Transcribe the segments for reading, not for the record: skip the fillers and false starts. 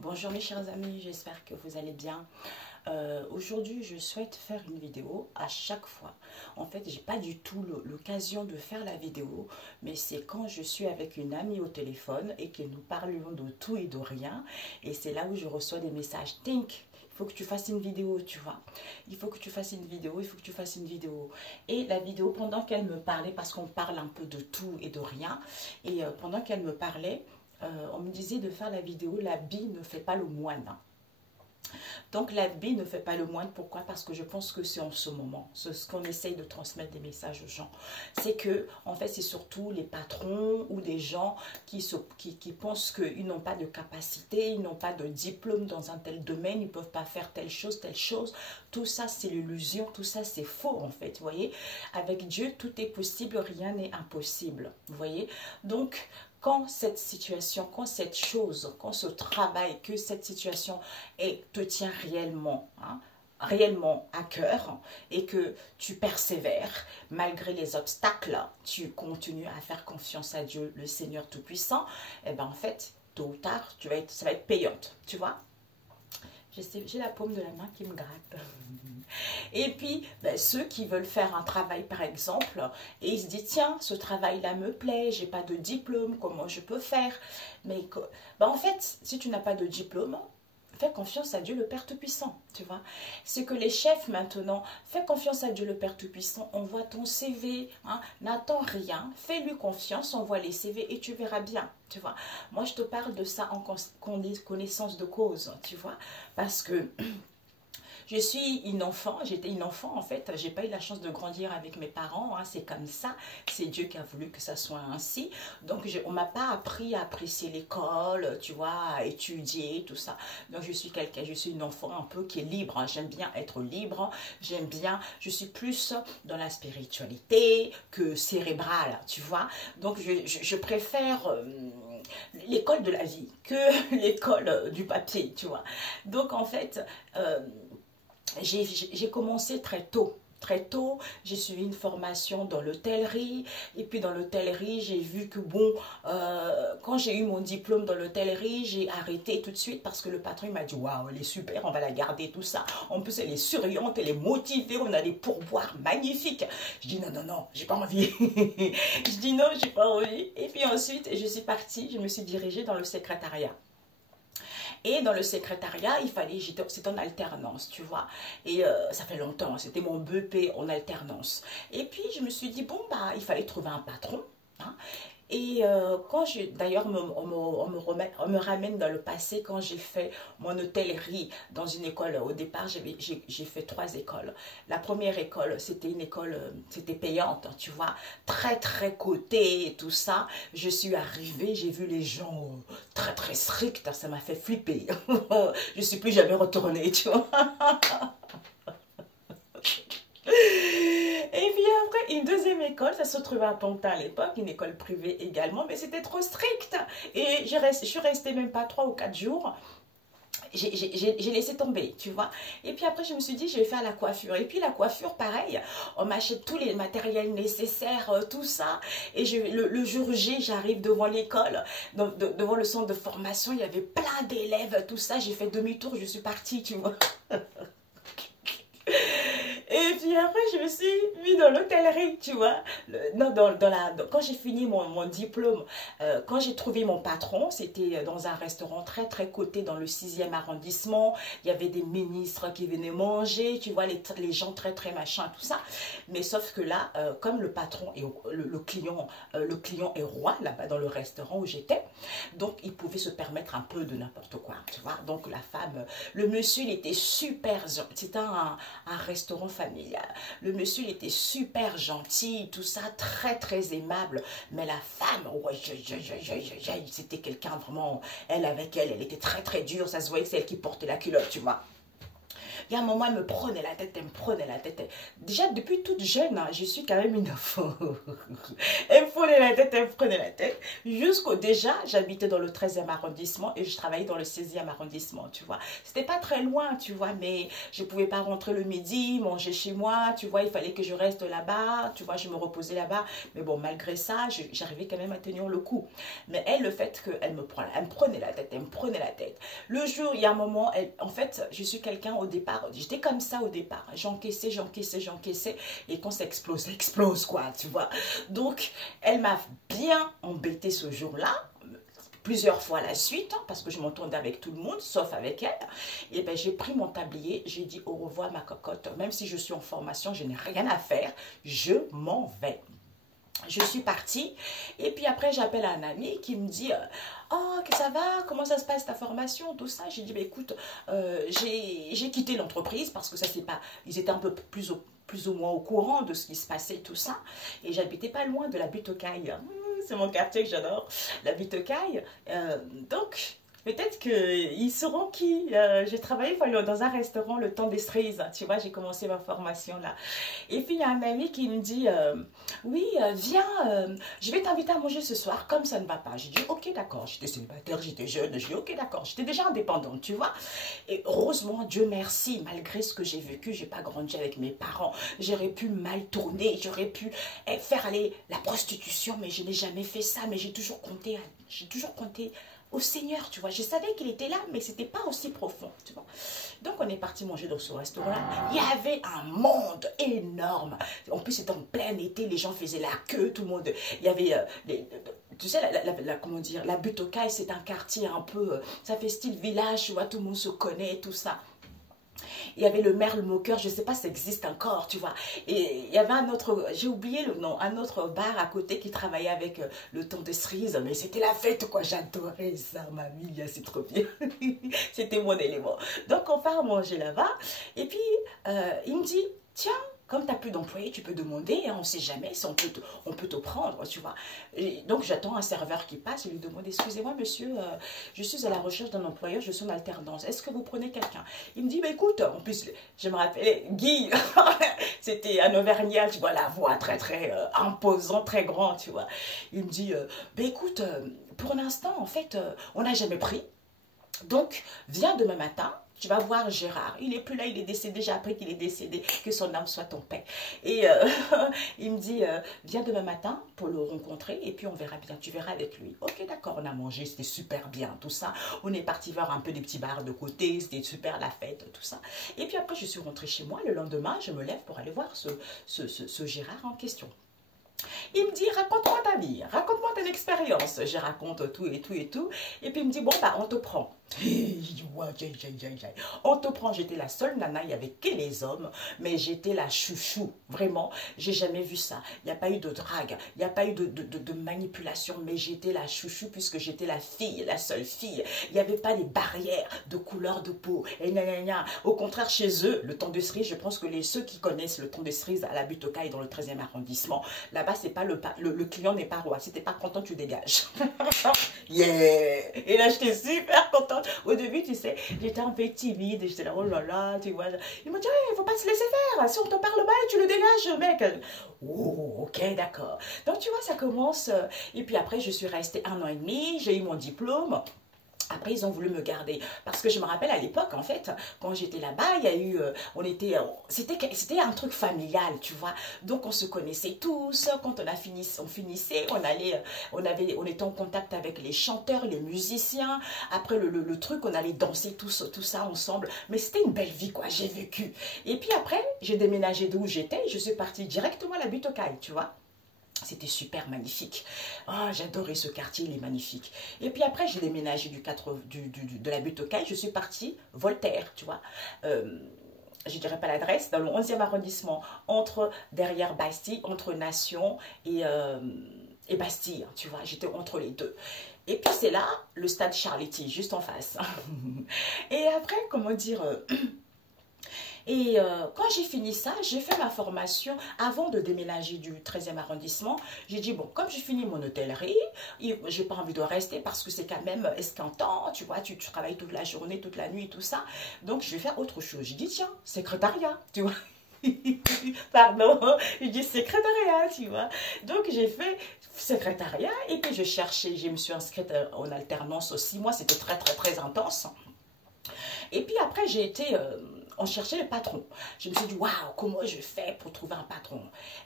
Bonjour mes chers amis, j'espère que vous allez bien. Aujourd'hui, je souhaite faire une vidéo à chaque fois. En fait, j'ai pas du tout l'occasion de faire la vidéo, mais c'est quand je suis avec une amie au téléphone et que nous parlons de tout et de rien. Et c'est là où je reçois des messages. Think, il faut que tu fasses une vidéo, tu vois. Il faut que tu fasses une vidéo, il faut que tu fasses une vidéo. Et la vidéo, pendant qu'elle me parlait, parce qu'on parle un peu de tout et de rien, et pendant qu'elle me parlait, on me disait de faire la vidéo l'habit ne fait pas le moine. Donc l'habit ne fait pas le moine. Pourquoi? Parce que je pense que c'est en ce moment, c'est ce qu'on essaye de transmettre des messages aux gens. C'est que, en fait, c'est surtout les patrons ou des gens qui pensent qu'ils n'ont pas de capacité, ils n'ont pas de diplôme dans un tel domaine, ils ne peuvent pas faire telle chose, telle chose. Tout ça, c'est l'illusion, tout ça, c'est faux, en fait, vous voyez. Avec Dieu, tout est possible, rien n'est impossible, vous voyez. Donc, quand cette situation, quand cette chose, quand ce travail, que cette situation te tient réellement, réellement à cœur et que tu persévères malgré les obstacles, tu continues à faire confiance à Dieu, le Seigneur Tout-Puissant, et bien en fait, tôt ou tard, ça va être payante, tu vois. J'ai la paume de la main qui me gratte. Et puis, ben, ceux qui veulent faire un travail, par exemple, et ils se disent, tiens, ce travail-là me plaît, j'ai pas de diplôme, comment je peux faire? Mais ben, en fait, si tu n'as pas de diplôme, fais confiance à Dieu le Père Tout-Puissant, tu vois. C'est que les chefs maintenant, fais confiance à Dieu le Père Tout-Puissant, envoie ton CV, n'attends rien, fais-lui confiance, envoie les CV et tu verras bien, tu vois. Moi, je te parle de ça en connaissance de cause, tu vois, parce que je suis une enfant, j'étais une enfant en fait, j'ai pas eu la chance de grandir avec mes parents, c'est comme ça, c'est Dieu qui a voulu que ça soit ainsi. Donc on m'a pas appris à apprécier l'école, tu vois, à étudier, tout ça. Donc je suis une enfant un peu qui est libre, j'aime bien être libre, je suis plus dans la spiritualité que cérébrale, tu vois. Donc je préfère l'école de la vie que l'école du papier, tu vois. Donc en fait, j'ai commencé très tôt. Très tôt, j'ai suivi une formation dans l'hôtellerie. Et puis dans l'hôtellerie, j'ai vu que bon, quand j'ai eu mon diplôme dans l'hôtellerie, j'ai arrêté tout de suite parce que le patron m'a dit, waouh, elle est super, on va la garder, tout ça. En plus, elle est souriante, elle est motivée, on a des pourboires magnifiques. Je dis non, non, non, j'ai pas envie. Je dis non, j'ai pas envie. Et puis ensuite, je suis partie, je me suis dirigée dans le secrétariat. Et dans le secrétariat, c'était en alternance, tu vois. Et ça fait longtemps, c'était mon BEP en alternance. Et puis, je me suis dit, bon, bah, il fallait trouver un patron. Et d'ailleurs, on me ramène dans le passé quand j'ai fait mon hôtellerie dans une école. Au départ, j'ai fait 3 écoles. La première école, c'était une école, c'était payante, tu vois, très très cotée et tout ça. Je suis arrivée, j'ai vu les gens très très stricts, ça m'a fait flipper. Je ne suis plus jamais retournée, tu vois. Et puis après, une deuxième école, ça se trouvait à Pantin à l'époque, une école privée également, mais c'était trop strict. Et je suis restée même pas 3 ou 4 jours. J'ai laissé tomber, tu vois. Et puis après, je me suis dit, je vais faire la coiffure. Et puis la coiffure, pareil, on m'achète tous les matériels nécessaires, tout ça. Et le jour J, j'arrive devant l'école, devant le centre de formation, il y avait plein d'élèves, tout ça. J'ai fait demi-tour, je suis partie, tu vois. Et puis après, je me suis mis dans l'hôtellerie, tu vois. Quand j'ai fini mon diplôme, quand j'ai trouvé mon patron, c'était dans un restaurant très très coté dans le 6e arrondissement. Il y avait des ministres qui venaient manger, tu vois, les gens très très machin, tout ça. Mais sauf que là, comme le patron et le client est roi là-bas dans le restaurant où j'étais, donc il pouvait se permettre un peu de n'importe quoi, tu vois. Donc la femme, le monsieur, il était super, c'était un restaurant familial. Le monsieur, il était super gentil, tout ça, très très aimable. Mais la femme, ouais, c'était quelqu'un vraiment, elle était très très dure, ça se voyait que c'est elle qui portait la culotte, tu vois. Il y a un moment, elle me prenait la tête, elle me prenait la tête. Déjà, depuis toute jeune, je suis quand même une enfant. Elle me elle me prenait la tête. Jusqu'au déjà, j'habitais dans le 13e arrondissement et je travaillais dans le 16e arrondissement, tu vois. C'était pas très loin, tu vois, mais je pouvais pas rentrer le midi, manger chez moi, tu vois, il fallait que je reste là-bas, tu vois, je me reposais là-bas. Mais bon, malgré ça, j'arrivais quand même à tenir le coup. Mais elle, le fait qu'elle elle me prenait la tête, elle me prenait la tête. Le jour, il y a un moment, en fait, je suis quelqu'un au départ, j'étais comme ça au départ. J'encaissais, j'encaissais, j'encaissais. Et quand ça explose quoi, tu vois. Donc, elle m'a bien embêté ce jour-là, plusieurs fois à la suite, hein, parce que je m'entendais avec tout le monde, sauf avec elle. Et ben j'ai pris mon tablier, j'ai dit au revoir ma cocotte, même si je suis en formation, je n'ai rien à faire, je m'en vais. Je suis partie et puis après j'appelle un ami qui me dit oh que ça va, comment ça se passe ta formation, tout ça. J'ai dit bah, écoute, j'ai quitté l'entreprise parce que ça c'est pas, ils étaient un peu plus ou moins au courant de ce qui se passait tout ça et j'habitais pas loin de la butte aux Cailles. C'est mon quartier que j'adore, la butte aux Cailles. Donc peut-être qu'ils sauront qui. J'ai travaillé dans un restaurant le temps des cerises. Tu vois, j'ai commencé ma formation là. Et puis, il y a un ami qui me dit oui, viens, je vais t'inviter à manger ce soir, comme ça ne va pas. J'ai dit ok, d'accord. J'étais célibataire, j'étais jeune. J'ai dit ok, d'accord. J'étais déjà indépendante, tu vois. Et heureusement, Dieu merci, malgré ce que j'ai vécu, j'ai pas grandi avec mes parents. J'aurais pu mal tourner, j'aurais pu faire aller la prostitution, mais je n'ai jamais fait ça. Mais j'ai toujours compté au Seigneur, tu vois. Je savais qu'il était là, mais c'était pas aussi profond, tu vois. Donc, on est parti manger dans ce restaurant-là. Il y avait un monde énorme. En plus, c'était en plein été, les gens faisaient la queue, tout le monde. Il y avait, tu sais, comment dire, la butte aux Cailles, c'est un quartier un peu, ça fait style village, tu vois, tout le monde se connaît, tout ça. Il y avait le Merle Moqueur, je ne sais pas si ça existe encore, tu vois. Et il y avait un autre, j'ai oublié le nom, un autre bar à côté qui travaillait avec le temps de cerise. Mais c'était la fête, quoi. J'adorais ça, mamie, c'est trop bien. C'était mon élément. Donc, on part manger là-bas. Et puis, il me dit, tiens, comme tu n'as plus d'employés, tu peux demander, hein, on ne sait jamais si on peut te prendre, tu vois. Et donc, j'attends un serveur qui passe, je lui demande, excusez-moi, monsieur, je suis à la recherche d'un employeur, je suis en alternance, est-ce que vous prenez quelqu'un? Il me dit, bah, écoute, en plus, je me rappelais, Guy, c'était un Auvergnat, tu vois, la voix très, très imposante, très grand, tu vois. Il me dit, bah, écoute, pour l'instant, en fait, on n'a jamais pris, donc, viens demain matin. Tu vas voir Gérard, il n'est plus là, il est décédé, j'ai appris qu'il est décédé, que son âme soit en paix. Et il me dit, viens demain matin pour le rencontrer et puis on verra bien, tu verras avec lui. Ok, d'accord, on a mangé, c'était super bien, tout ça. On est parti voir un peu des petits bars de côté, c'était super la fête, tout ça. Et puis après, je suis rentrée chez moi, le lendemain, je me lève pour aller voir ce Gérard en question. Il me dit, raconte-moi ta vie, raconte-moi ton expérience. Je raconte tout et tout et tout. Et puis il me dit, bon, bah, on te prend. On te prend, j'étais la seule nana, il n'y avait que les hommes, mais j'étais la chouchou, vraiment, j'ai jamais vu ça. Il n'y a pas eu de drague, il n'y a pas eu de manipulation, mais j'étais la chouchou puisque j'étais la fille, la seule fille. Il n'y avait pas des barrières de couleur de peau. Et au contraire, chez eux, le temps de cerise, je pense que ceux qui connaissent le temps de cerise à la butte aux Cailles dans le 13e arrondissement, là-bas, c'est pas le client n'est pas roi. Si t'es pas content, tu dégages. Yeah! Et là, j'étais super contente. Au début, tu sais, j'étais un peu timide et j'étais là, oh là là, tu vois. Il m'a dit, il ne faut pas se laisser faire. Si on te parle mal, tu le dégages, mec. Oh, ok, d'accord. Donc, tu vois, ça commence. Et puis après, je suis restée 1 an et demi, j'ai eu mon diplôme. Après, ils ont voulu me garder. Parce que je me rappelle à l'époque, en fait, quand j'étais là-bas, il y a eu, c'était un truc familial, tu vois. Donc, on se connaissait tous. Quand on finissait, on était en contact avec les chanteurs, les musiciens. Après, le truc, on allait danser tout ça ensemble. Mais c'était une belle vie, quoi. J'ai vécu. Et puis après, j'ai déménagé d'où j'étais. Je suis partie directement à la butte aux Cailles, tu vois. C'était super magnifique. Oh, j'adorais ce quartier, il est magnifique. Et puis après, j'ai déménagé de la butte aux Cailles. Je suis partie Voltaire, tu vois. Je ne dirais pas l'adresse, dans le 11e arrondissement, derrière Bastille, entre Nation et Bastille, tu vois. J'étais entre les deux. Et puis c'est là, le stade Charletti, juste en face. Et après, comment dire... Et quand j'ai fini ça, j'ai fait ma formation avant de déménager du 13e arrondissement. J'ai dit, bon, comme j'ai fini mon hôtellerie, j'ai pas envie de rester parce que c'est quand même esquintant, tu vois, tu travailles toute la journée, toute la nuit, tout ça. Donc, je vais faire autre chose. J'ai dit, tiens, secrétariat, tu vois. Pardon, je dis secrétariat, tu vois. Donc j'ai fait secrétariat et puis je cherchais, je me suis inscrite en alternance aussi. Moi, c'était très, très, très intense. Et puis après, j'ai été, on cherchait le patron. Je me suis dit, waouh, comment je fais pour trouver un patron?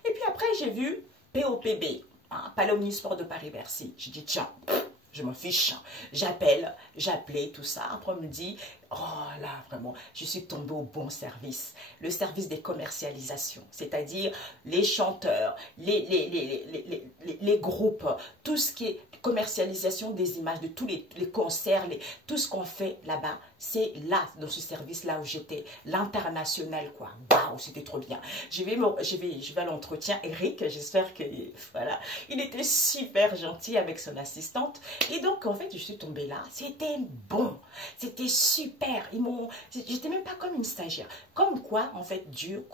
Et puis après, j'ai vu POPB, hein, Palais Omnisport de Paris-Bercy. J'ai dit, tiens, je m'en fiche. J'appelais, tout ça. Après, on me dit, oh là, vraiment, je suis tombée au bon service. Le service des commercialisations, c'est-à-dire les chanteurs, les groupes, tout ce qui est commercialisation des images, de tous les concerts, tout ce qu'on fait là-bas, c'est là, dans ce service-là où j'étais, l'international, quoi. Waouh, c'était trop bien. Je vais à l'entretien, Eric, j'espère que, voilà, il était super gentil avec son assistante. Et donc, en fait, je suis tombée là, c'était bon, c'était super. J'étais même pas comme une stagiaire. Comme quoi, en fait, Dieu,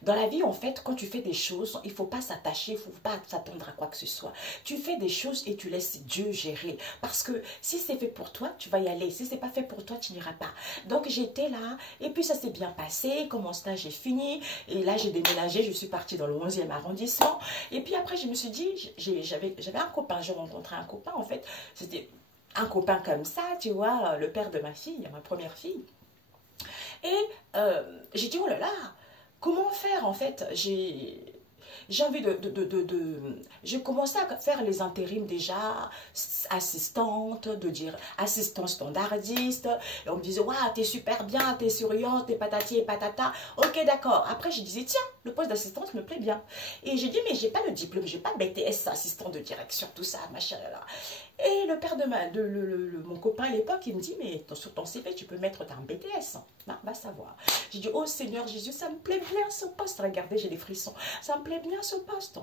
dans la vie, en fait, quand tu fais des choses, il ne faut pas s'attacher, il ne faut pas s'attendre à quoi que ce soit. Tu fais des choses et tu laisses Dieu gérer. Parce que si c'est fait pour toi, tu vas y aller. Si ce n'est pas fait pour toi, tu n'iras pas. Donc, j'étais là et puis ça s'est bien passé. Comme mon stage est fini, et là, j'ai déménagé, je suis partie dans le 11e arrondissement. Et puis après, je me suis dit, j'avais un copain, j'ai rencontré un copain, en fait. C'était un copain comme ça, tu vois, le père de ma fille, ma première fille. Et j'ai dit, oh là là, comment faire en fait? J'ai envie j'ai commencé à faire les intérims déjà, assistante, de dire assistant standardiste. Et on me disait, waouh, t'es super bien, t'es souriante, t'es patati et patata. Ok, d'accord. Après, je disais, tiens, le poste d'assistante me plaît bien. Et j'ai dit, mais j'ai pas le diplôme, j'ai pas BTS, assistant de direction, tout ça, machin là. Et le père de mon copain à l'époque, il me dit, mais sur ton CV, tu peux mettre un BTS. Non, va savoir. J'ai dit, oh Seigneur Jésus, ça me plaît bien ce poste. Regardez, j'ai des frissons. Ça me plaît bien ce poste.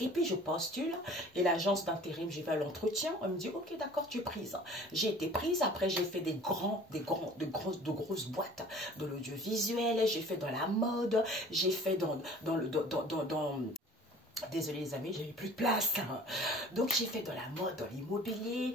Et puis je postule et l'agence d'intérim, j'y vais à l'entretien. On me dit, ok, d'accord, tu es prise. J'ai été prise. Après, j'ai fait de grosses boîtes de l'audiovisuel. J'ai fait dans la mode. J'ai fait désolée les amis, j'avais plus de place. Donc j'ai fait de la mode, dans l'immobilier.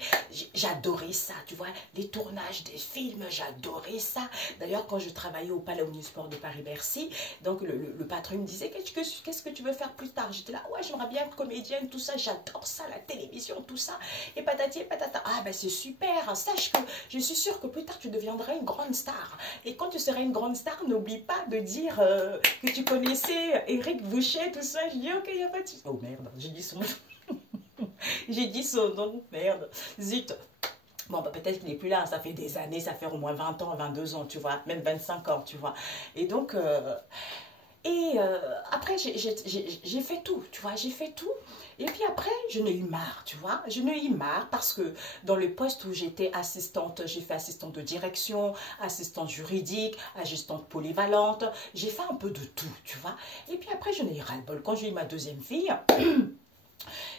J'adorais ça, tu vois. Les tournages des films, j'adorais ça. D'ailleurs, quand je travaillais au Palais Omnisport de Paris-Bercy, donc le patron me disait, qu'est-ce que tu veux faire plus tard? J'étais là, ouais, j'aimerais bien être comédienne, tout ça. J'adore ça, la télévision, tout ça. Et patati et patata. Ah ben c'est super. Sache que je suis sûre que plus tard tu deviendras une grande star. Et quand tu seras une grande star, n'oublie pas de dire que tu connaissais Éric Boucher, tout ça. Je dis, ok, il y a pas de... Oh merde, j'ai dit son nom. J'ai dit son nom, merde. Zut. Bon, bah, peut-être qu'il n'est plus là, ça fait des années, ça fait au moins 20 ans, 22 ans, tu vois, même 25 ans, tu vois. Et donc, après, j'ai fait tout, tu vois, j'ai fait tout. Et puis après, je n'ai eu marre, tu vois. Je n'ai eu marre parce que dans le poste où j'étais assistante, j'ai fait assistante de direction, assistante juridique, assistante polyvalente. J'ai fait un peu de tout, tu vois. Et puis après, je n'ai eu ras-le-bol. Quand j'ai eu ma deuxième fille...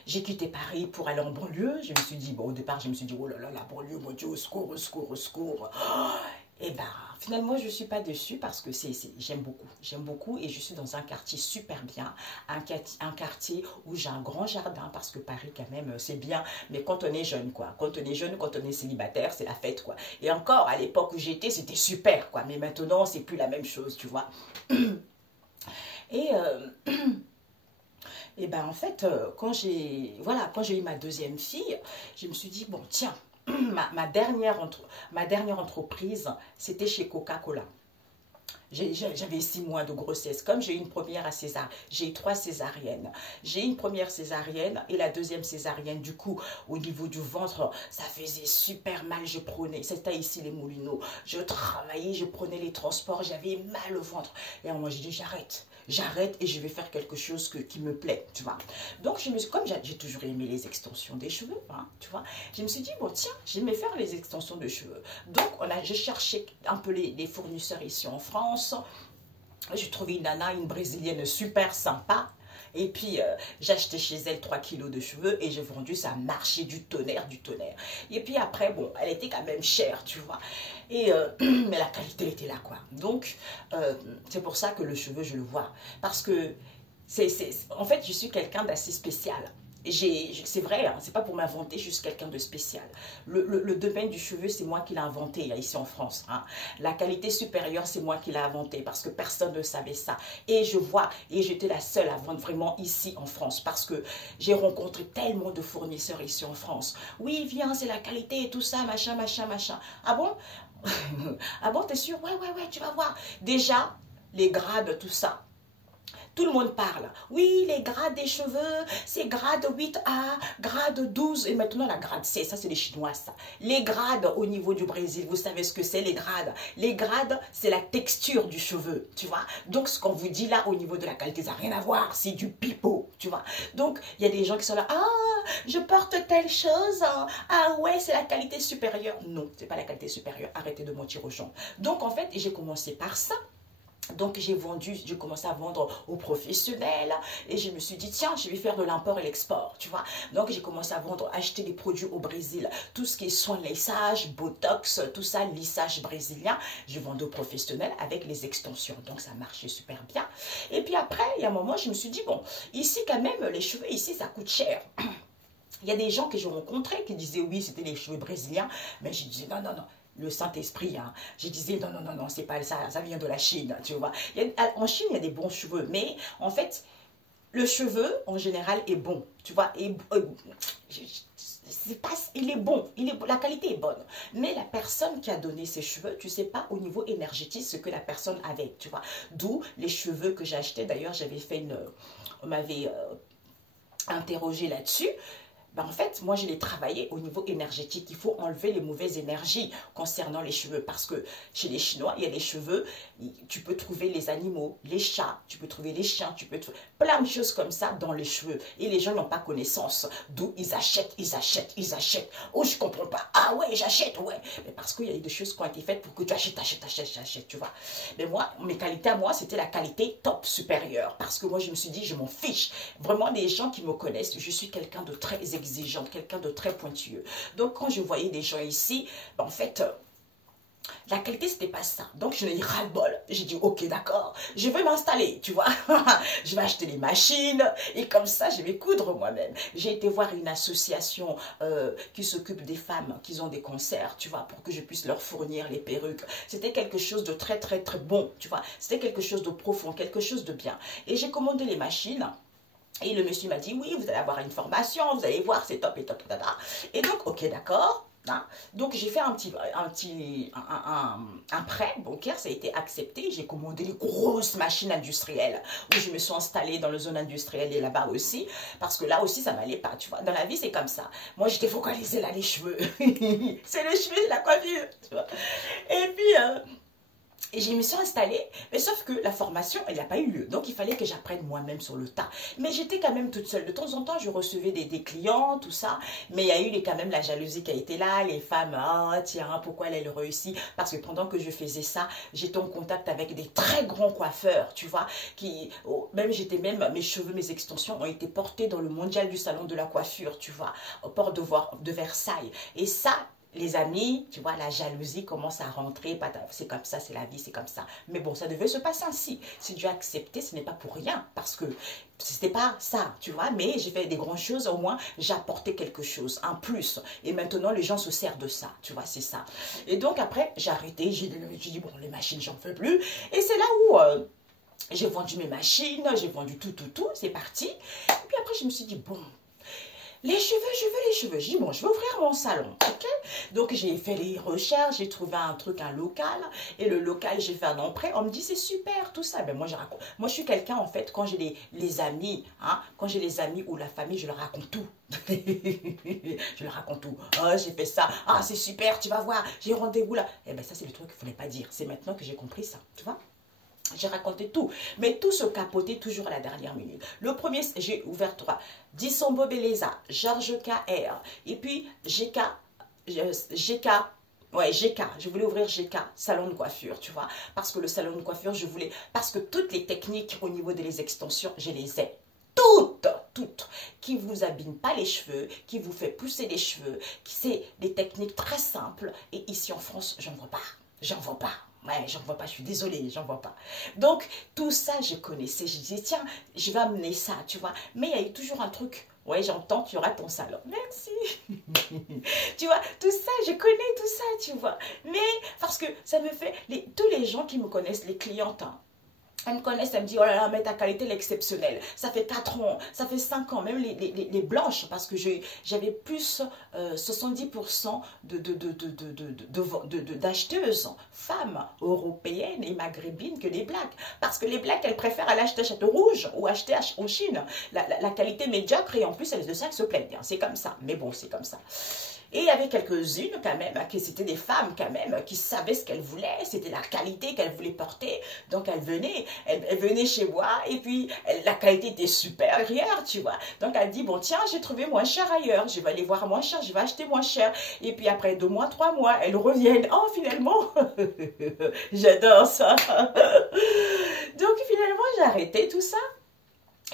J'ai quitté Paris pour aller en banlieue. Je me suis dit, bon, au départ, je me suis dit, oh là là, la banlieue, mon Dieu, au secours, au secours, au secours. Et ben, finalement, je ne suis pas déçue parce que j'aime beaucoup et je suis dans un quartier super bien, un quartier où j'ai un grand jardin parce que Paris, quand même, c'est bien, mais quand on est jeune, quoi, quand on est jeune, quand on est célibataire, c'est la fête, quoi. Et encore, à l'époque où j'étais, c'était super, quoi, mais maintenant, c'est plus la même chose, tu vois. Et... Et ben en fait, quand j'ai eu ma deuxième fille, je me suis dit, bon tiens, ma dernière entreprise, c'était chez Coca-Cola. J'avais 6 mois de grossesse. Comme j'ai eu une première j'ai eu 3 césariennes. J'ai eu une première césarienne et la deuxième césarienne, du coup, au niveau du ventre, ça faisait super mal. C'était ici les Moulineaux. Je travaillais, je prenais les transports, j'avais mal au ventre. Et alors moi, j'ai dit, j'arrête et je vais faire quelque chose qui me plaît, tu vois. Donc, comme j'ai toujours aimé les extensions des cheveux, hein, tu vois, je me suis dit, bon, tiens, j'aimais faire les extensions de cheveux. Donc, j'ai cherché un peu les fournisseurs ici en France. J'ai trouvé une nana, une brésilienne super sympa. Et puis, j'ai acheté chez elle 3 kilos de cheveux et j'ai vendu, ça a marché du tonnerre, du tonnerre. Et puis après, bon, elle était quand même chère, tu vois. Et, mais la qualité était là, quoi. Donc, c'est pour ça que le cheveu, je le vois. Parce que, en fait, je suis quelqu'un d'assez spécial. c'est vrai, hein, c'est pas pour m'inventer, je suis quelqu'un de spécial. Le domaine du cheveu, c'est moi qui l'ai inventé ici en France. Hein. La qualité supérieure, c'est moi qui l'ai inventé parce que personne ne savait ça. Et je vois, et j'étais la seule à vendre vraiment ici en France parce que j'ai rencontré tellement de fournisseurs ici en France. Oui, viens, c'est la qualité et tout ça, machin, machin, machin. Ah bon? Ah bon, t'es sûr? Ouais, ouais, ouais, tu vas voir. Déjà, les grades, tout ça. Tout le monde parle. Oui, les grades des cheveux, c'est grade 8A, grade 12 et maintenant la grade C. Ça, c'est les Chinois, ça. Les grades au niveau du Brésil, vous savez ce que c'est, les grades. Les grades, c'est la texture du cheveu, tu vois. Donc, ce qu'on vous dit là, au niveau de la qualité, ça n'a rien à voir. C'est du pipeau, tu vois. Donc, il y a des gens qui sont là, ah, je porte telle chose. Hein. Ah ouais, c'est la qualité supérieure. Non, c'est pas la qualité supérieure. Arrêtez de mentir aux gens. Donc, en fait, j'ai commencé par ça. Donc j'ai commencé à vendre aux professionnels et je me suis dit tiens je vais faire de l'import et l'export tu vois. Donc j'ai commencé à acheter des produits au Brésil, tout ce qui est soins de lissage, botox, tout ça, lissage brésilien, je vendais aux professionnels avec les extensions, donc ça marchait super bien. Et puis après il y a un moment je me suis dit bon ici quand même les cheveux ici ça coûte cher. Il y a des gens que j'ai rencontrés qui disaient oui c'était les cheveux brésiliens, mais je disais non non non. Le Saint-Esprit, hein. Je disais non, non, non, non, c'est pas ça, ça vient de la Chine, tu vois. En Chine, il y a des bons cheveux, mais en fait, le cheveu, en général, est bon, tu vois. Et, il est bon, la qualité est bonne. Mais la personne qui a donné ses cheveux, tu sais pas au niveau énergétique ce que la personne avait, tu vois. D'où les cheveux que j'ai achetés. D'ailleurs, j'avais fait on m'avait interrogé là-dessus. Ben en fait, moi, je l'ai travaillé au niveau énergétique. Il faut enlever les mauvaises énergies concernant les cheveux. Parce que chez les Chinois, il y a des cheveux, tu peux trouver les animaux, les chats, tu peux trouver les chiens, tu peux trouver plein de choses comme ça dans les cheveux. Et les gens n'ont pas connaissance. D'où ils achètent, ils achètent, ils achètent. Oh, je comprends pas. Ah ouais, j'achète, ouais. Mais parce qu'il y a eu des choses qui ont été faites pour que tu achètes, achètes, achètes, achètes, tu vois. Mais moi, mes qualités à moi, c'était la qualité top supérieure. Parce que moi, je me suis dit, je m'en fiche. Vraiment, des gens qui me connaissent, je suis quelqu'un de très exigeante, quelqu'un de très pointueux. Donc, quand je voyais des gens ici, ben, en fait, la qualité, c'était pas ça. Donc, je n'ai ras-le-bol. J'ai dit, ok, d'accord, je vais m'installer, tu vois. Je vais acheter des machines et comme ça, je vais coudre moi-même. J'ai été voir une association qui s'occupe des femmes qui ont des cancers, tu vois, pour que je puisse leur fournir les perruques. C'était quelque chose de très, très, très bon, tu vois. C'était quelque chose de profond, quelque chose de bien. Et j'ai commandé les machines. Et le monsieur m'a dit, oui, vous allez avoir une formation, vous allez voir, c'est top et top, top. Et donc, ok, d'accord. Hein. Donc, j'ai fait un prêt bancaire, ça a été accepté. J'ai commandé les grosses machines industrielles où je me suis installée dans la zone industrielle et là-bas aussi. Parce que là aussi, ça m'allait pas, tu vois. Dans la vie, c'est comme ça. Moi, j'étais focalisée là, les cheveux. C'est les cheveux, la coiffure, tu vois. Et puis... Et je me suis installée, mais sauf que la formation, elle n'a pas eu lieu. Donc, il fallait que j'apprenne moi-même sur le tas. Mais j'étais quand même toute seule. De temps en temps, je recevais des clients, tout ça. Mais il y a eu quand même la jalousie qui a été là. Les femmes, ah, tiens, pourquoi elle réussit? Parce que pendant que je faisais ça, j'étais en contact avec des très grands coiffeurs, tu vois. Mes cheveux, mes extensions ont été portés dans le mondial du salon de la coiffure, tu vois, au port de Versailles. Et ça... Les amis, tu vois, la jalousie commence à rentrer. C'est comme ça, c'est la vie, c'est comme ça. Mais bon, ça devait se passer ainsi. Si Dieu a accepté, ce n'est pas pour rien. Parce que c'était pas ça, tu vois. Mais j'ai fait des grandes choses, au moins, j'ai apporté quelque chose, un plus. Et maintenant, les gens se servent de ça, tu vois, c'est ça. Et donc, après, j'ai arrêté. J'ai dit, bon, les machines, j'en fais plus. Et c'est là où... j'ai vendu mes machines, j'ai vendu tout, c'est parti. Et puis après, je me suis dit, bon... Les cheveux, je veux les cheveux. J'ai dit, bon, je vais ouvrir mon salon, ok? Donc, j'ai fait les recherches, j'ai trouvé un local. Et le local, j'ai fait un emprunt. On me dit, c'est super, tout ça. Ben, moi, je raconte. Moi, je suis quelqu'un, en fait, quand j'ai les amis, hein, quand j'ai les amis ou la famille, je leur raconte tout. Je leur raconte tout. Oh, j'ai fait ça. Ah, c'est super, tu vas voir. J'ai rendez-vous là. Eh ben, ça, c'est le truc qu'il ne fallait pas dire. C'est maintenant que j'ai compris ça, tu vois? J'ai raconté tout, mais tout se capotait toujours à la dernière minute. Le premier, j'ai ouvert 3. Disombo Beleza, Georges KR, et puis GK, je voulais ouvrir GK, salon de coiffure, tu vois, parce que le salon de coiffure, parce que toutes les techniques au niveau des extensions, je les ai. Toutes, qui vous abîment pas les cheveux, qui vous fait pousser les cheveux, c'est des techniques très simples, et ici en France, j'en vois pas. J'en vois pas. Ouais, j'en vois pas, je suis désolée, j'en vois pas. Donc, tout ça, je connaissais. Je disais, tiens, je vais amener ça, tu vois. Mais il y a eu toujours un truc. Ouais, j'entends, tu auras ton salon. Merci. Tu vois, tout ça, je connais tout ça, tu vois. Mais, parce que ça me fait, tous les gens qui me connaissent, les clientes, hein, elles me connaissent, elles me disent, oh là là, mais ta qualité, elle est exceptionnelle. Ça fait 4 ans, ça fait 5 ans, même les blanches, parce que j'avais plus 70% d'acheteuses, femmes européennes et maghrébines que les blacks. Parce que les blacks, elles préfèrent aller acheter à Château Rouge ou acheter en Chine. La qualité médiocre, et en plus, elles de ça, elles se plaignent. C'est comme ça. Mais bon, c'est comme ça. Et il y avait quelques-unes quand même, qui c'était des femmes quand même, qui savaient ce qu'elles voulaient, c'était la qualité qu'elles voulaient porter. Donc elles venaient chez moi et puis la qualité était supérieure, tu vois. Donc elle dit, bon tiens, j'ai trouvé moins cher ailleurs, je vais aller voir moins cher, je vais acheter moins cher. Et puis après 2 mois, 3 mois, elles reviennent. Oh finalement, j'adore ça. Donc finalement j'ai arrêté tout ça.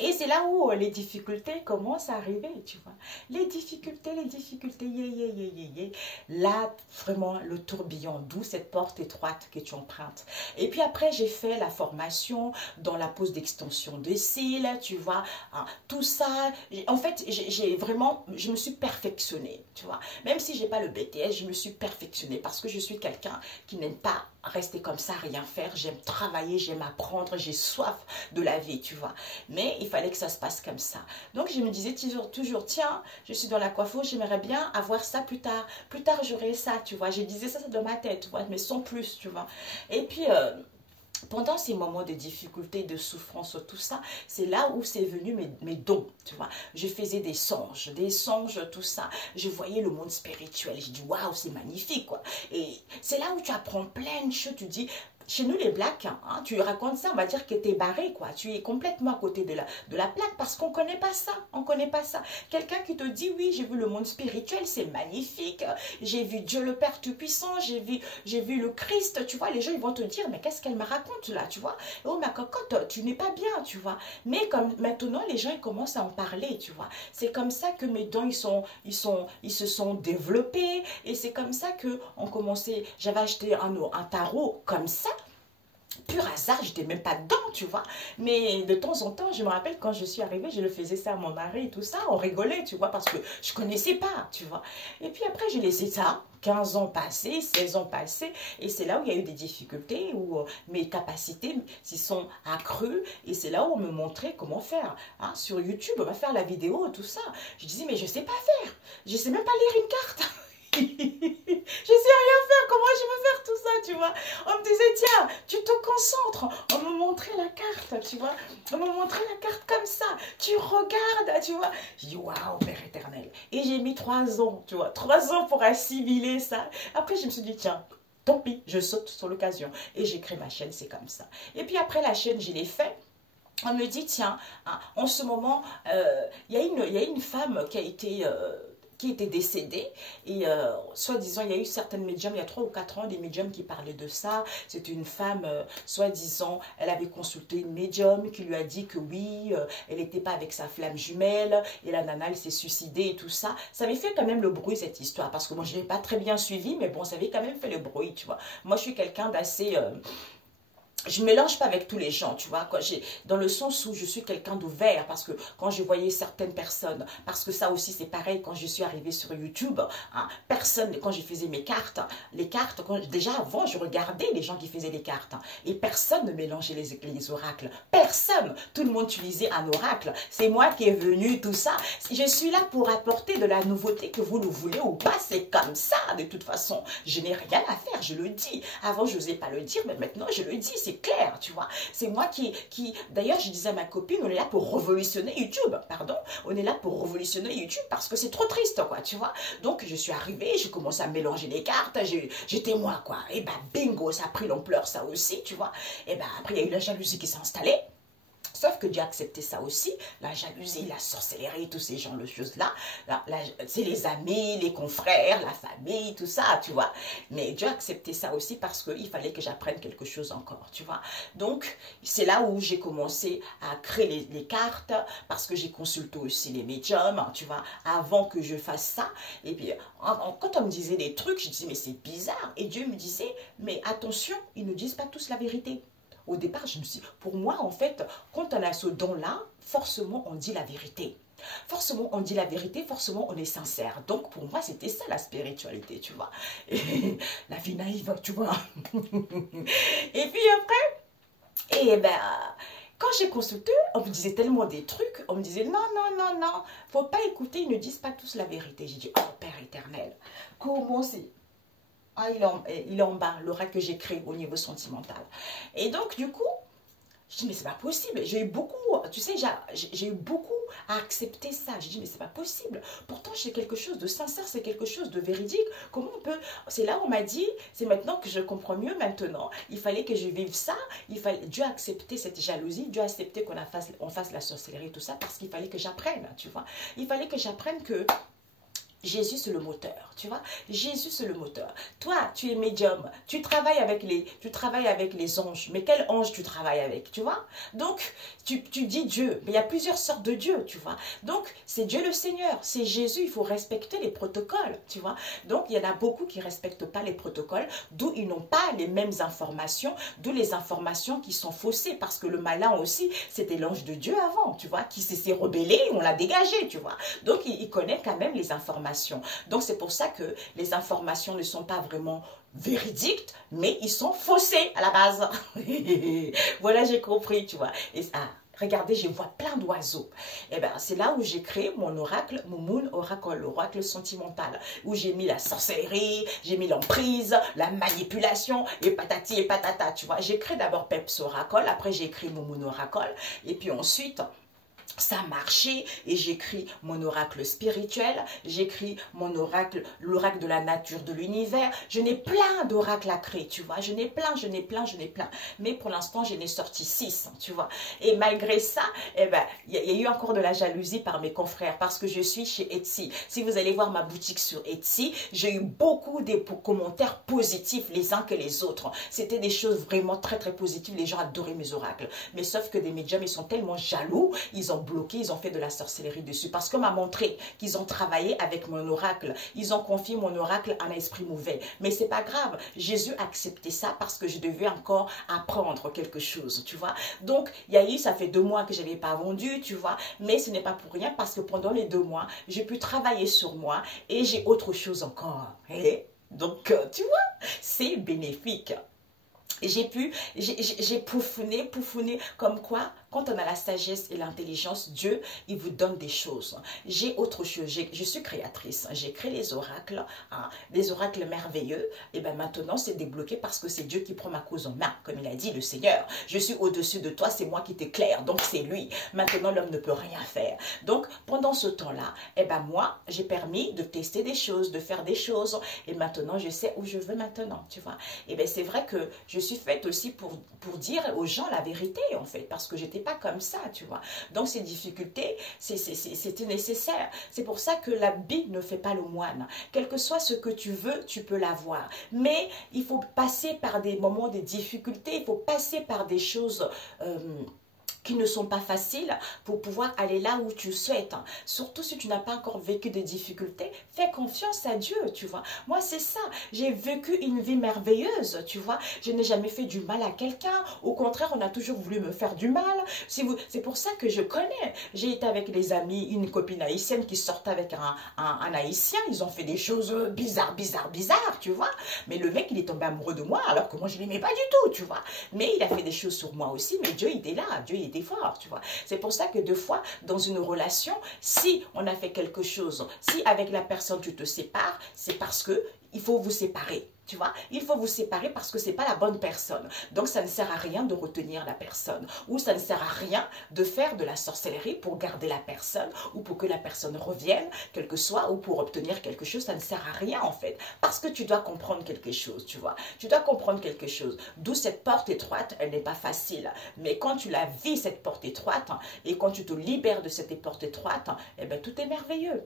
Et c'est là où les difficultés commencent à arriver, tu vois. Les difficultés, Là, vraiment, le tourbillon, d'où cette porte étroite que tu empruntes. Et puis après, j'ai fait la formation dans la pose d'extension de cils, tu vois. Hein, tout ça, en fait, je me suis perfectionnée, tu vois. Même si j'ai pas le BTS, je me suis perfectionnée parce que je suis quelqu'un qui n'aime pas rester comme ça, rien faire. J'aime travailler, j'aime apprendre, j'ai soif de la vie, tu vois. Mais il fallait que ça se passe comme ça. Donc je me disais toujours, tiens, je suis dans la coiffure, j'aimerais bien avoir ça plus tard. Plus tard, j'aurai ça, tu vois. Je disais ça dans ma tête, tu vois, mais sans plus, tu vois. Et puis, pendant ces moments de difficulté, de souffrance, tout ça, c'est là où c'est venu mes dons, tu vois. Je faisais des songes, tout ça. Je voyais le monde spirituel. Je dis, waouh, c'est magnifique, quoi. Et c'est là où tu apprends plein de choses. Tu dis, chez nous les blacks, hein, tu racontes ça, on va dire que tu es barré, quoi. Tu es complètement à côté de la plaque parce qu'on ne connaît pas ça. On connaît pas ça. Quelqu'un qui te dit, oui, j'ai vu le monde spirituel, c'est magnifique. J'ai vu Dieu le Père Tout-Puissant, j'ai vu le Christ, tu vois. Les gens, ils vont te dire, mais qu'est-ce qu'elle me raconte là, tu vois. Oh, ma cocotte, tu n'es pas bien, tu vois. Mais comme maintenant, les gens, ils commencent à en parler, tu vois. C'est comme ça que mes dents, ils se sont développés. Et c'est comme ça que on commençait, j'avais acheté un tarot comme ça. Pur hasard, j'étais même pas dedans, tu vois. Mais de temps en temps, je me rappelle quand je suis arrivée, je le faisais ça à mon mari et tout ça, on rigolait, tu vois, parce que je connaissais pas, tu vois. Et puis après, j'ai laissé ça, 15 ans passés, 16 ans passés, et c'est là où il y a eu des difficultés, où mes capacités s'y sont accrues, et c'est là où on me montrait comment faire. Hein, sur YouTube, on va faire la vidéo, tout ça. Je disais, mais je sais pas faire, je sais même pas lire une carte. Je sais rien faire, comment je vais faire tout ça, tu vois. On me disait, tiens, tu te concentres. On me montrait la carte, tu vois. On me montrait la carte comme ça. Tu regardes, tu vois. Je dis, waouh, Père éternel. Et j'ai mis 3 ans, tu vois. 3 ans pour assimiler ça. Après, je me suis dit, tiens, tant pis, je saute sur l'occasion. Et j'ai créé ma chaîne, c'est comme ça. Et puis après la chaîne, je l'ai fait. On me dit, tiens, hein, en ce moment, il y a une femme qui a été... qui était décédée et soi-disant il y a eu certaines médiums, il y a 3 ou 4 ans, des médiums qui parlaient de ça. C'était une femme, soi-disant, elle avait consulté une médium qui lui a dit que oui, elle n'était pas avec sa flamme jumelle et la nana elle s'est suicidée et tout ça. Ça avait fait quand même le bruit cette histoire parce que moi je n'ai pas très bien suivi mais bon ça avait quand même fait le bruit, tu vois. Moi je suis quelqu'un d'assez... je ne mélange pas avec tous les gens, tu vois, dans le sens où je suis quelqu'un d'ouvert, parce que quand je voyais certaines personnes, parce que ça aussi c'est pareil, quand je suis arrivée sur YouTube, hein, quand je faisais mes cartes, les cartes, déjà avant je regardais les gens qui faisaient des cartes, hein, et personne ne mélangeait les oracles, personne, tout le monde utilisait un oracle, c'est moi qui est venu, tout ça, je suis là pour apporter de la nouveauté, que vous le voulez ou pas, c'est comme ça, de toute façon, je n'ai rien à faire, je le dis, avant je n'osais pas le dire, mais maintenant je le dis, c'est clair, tu vois. C'est moi qui d'ailleurs, je disais à ma copine, on est là pour révolutionner YouTube, pardon. On est là pour révolutionner YouTube parce que c'est trop triste, quoi, tu vois. Donc, je suis arrivée, je commence à mélanger les cartes, j'étais moi, quoi. Et bah, bingo, ça a pris l'ampleur, ça aussi, tu vois. Et bah, après, il y a eu la jalousie qui s'est installée. Sauf que Dieu a accepté ça aussi, la jalousie, la sorcellerie, tous ces genres de choses-là. C'est les amis, les confrères, la famille, tout ça, tu vois. Mais Dieu a accepté ça aussi parce qu'il fallait que j'apprenne quelque chose encore, tu vois. Donc, c'est là où j'ai commencé à créer les cartes, parce que j'ai consulté aussi les médiums, tu vois, avant que je fasse ça. Et puis, quand on me disait des trucs, je disais, mais c'est bizarre. Et Dieu me disait, mais attention, ils ne disent pas tous la vérité. Au départ, je me suis dit, pour moi, en fait, quand on a ce don-là, forcément, on dit la vérité. Forcément, on dit la vérité, forcément, on est sincère. Donc, pour moi, c'était ça, la spiritualité, tu vois. Et la vie naïve, tu vois. Et puis après, et ben, quand j'ai consulté, on me disait tellement des trucs, on me disait, non, non, non, non, faut pas écouter, ils ne disent pas tous la vérité. J'ai dit, oh, Père éternel, comment c'est... Ah, il est en bas, l'oracle que j'ai créé au niveau sentimental. Et donc, du coup, je dis, mais c'est pas possible. J'ai eu beaucoup, tu sais, j'ai eu beaucoup à accepter ça. J'ai dit, mais c'est pas possible. Pourtant, c'est quelque chose de sincère, c'est quelque chose de véridique. Comment on peut... C'est là où on m'a dit, c'est maintenant que je comprends mieux maintenant. Il fallait que je vive ça. Dieu a accepté cette jalousie. Dieu a accepté qu'on fasse la sorcellerie, tout ça, parce qu'il fallait que j'apprenne, tu vois. Il fallait que j'apprenne que... Jésus, c'est le moteur, tu vois. Jésus, c'est le moteur. Toi, tu es médium. Tu travailles avec les anges. Mais quel ange tu travailles avec, tu vois? Donc, tu dis Dieu. Mais il y a plusieurs sortes de Dieu, tu vois. Donc, c'est Dieu le Seigneur. C'est Jésus. Il faut respecter les protocoles, tu vois. Donc, il y en a beaucoup qui ne respectent pas les protocoles, d'où ils n'ont pas les mêmes informations, d'où les informations qui sont faussées. Parce que le malin aussi, c'était l'ange de Dieu avant, tu vois, qui s'est rebellé, on l'a dégagé, tu vois. Donc, il connaît quand même les informations. Donc, c'est pour ça que les informations ne sont pas vraiment véridiques, mais ils sont faussés à la base. Voilà, j'ai compris, tu vois. Et regardez, je vois plein d'oiseaux. Et ben, c'est là où j'ai créé mon oracle, mon Moon Oracle, l'oracle sentimental, où j'ai mis la sorcellerie, j'ai mis l'emprise, la manipulation, et patati et patata, tu vois. J'ai créé d'abord Peps Oracle, après j'ai écrit mon Moon Oracle, et puis ensuite... ça a marché et j'écris mon oracle spirituel, j'écris mon oracle, l'oracle de la nature de l'univers. Je n'ai plein d'oracles à créer, tu vois. Je n'ai plein. Mais pour l'instant, je n'ai sorti 6, tu vois. Et malgré ça, eh ben, il y a eu encore de la jalousie par mes confrères parce que je suis chez Etsy. Si vous allez voir ma boutique sur Etsy, j'ai eu beaucoup de commentaires positifs les uns que les autres. C'était des choses vraiment très très positives. Les gens adoraient mes oracles. Mais sauf que des médiums, ils sont tellement jaloux, ils ont bloqué, ils ont fait de la sorcellerie dessus. Parce qu'on m'a montré qu'ils ont travaillé avec mon oracle. Ils ont confié mon oracle à un esprit mauvais. Mais c'est pas grave. Jésus a accepté ça parce que je devais encore apprendre quelque chose, tu vois. Donc, il y a eu, ça fait 2 mois que je n'avais pas vendu, tu vois. Mais ce n'est pas pour rien parce que pendant les 2 mois, j'ai pu travailler sur moi et j'ai autre chose encore. Et donc, tu vois, c'est bénéfique. J'ai pouffonné, comme quoi, quand on a la sagesse et l'intelligence, Dieu, il vous donne des choses. J'ai autre chose, je suis créatrice, j'ai créé les oracles, hein, des oracles merveilleux, et bien maintenant c'est débloqué parce que c'est Dieu qui prend ma cause en main, comme il a dit le Seigneur. Je suis au-dessus de toi, c'est moi qui t'éclaire, donc c'est lui. Maintenant l'homme ne peut rien faire. Donc pendant ce temps-là, et ben moi, j'ai permis de tester des choses, de faire des choses, et maintenant je sais où je veux maintenant, tu vois. Et bien c'est vrai que je suis faite aussi pour dire aux gens la vérité en fait, parce que j'étais pas comme ça, tu vois. Donc ces difficultés, c'était nécessaire. C'est pour ça que l'habit ne fait pas le moine. Quel que soit ce que tu veux, tu peux l'avoir. Mais il faut passer par des moments de difficulté, il faut passer par des choses... qui ne sont pas faciles pour pouvoir aller là où tu souhaites. Surtout si tu n'as pas encore vécu de difficultés, fais confiance à Dieu, tu vois. Moi, c'est ça. J'ai vécu une vie merveilleuse, tu vois. Je n'ai jamais fait du mal à quelqu'un. Au contraire, on a toujours voulu me faire du mal. C'est pour ça que je connais. J'ai été avec des amis, une copine haïtienne qui sortait avec un haïtien. Ils ont fait des choses bizarres, tu vois. Mais le mec, il est tombé amoureux de moi alors que moi, je ne l'aimais pas du tout, tu vois. Mais il a fait des choses sur moi aussi. Mais Dieu, il était là. Dieu, il était fort, tu vois. C'est pour ça que 2 fois, dans une relation, si on a fait quelque chose, si avec la personne tu te sépares, c'est parce que il faut vous séparer. Tu vois, il faut vous séparer parce que ce n'est pas la bonne personne. Donc, ça ne sert à rien de retenir la personne. Ou ça ne sert à rien de faire de la sorcellerie pour garder la personne ou pour que la personne revienne, quel que soit, ou pour obtenir quelque chose. Ça ne sert à rien, en fait. Parce que tu dois comprendre quelque chose, tu vois. Tu dois comprendre quelque chose. D'où cette porte étroite, elle n'est pas facile. Mais quand tu la vis, cette porte étroite, et quand tu te libères de cette porte étroite, eh bien, tout est merveilleux.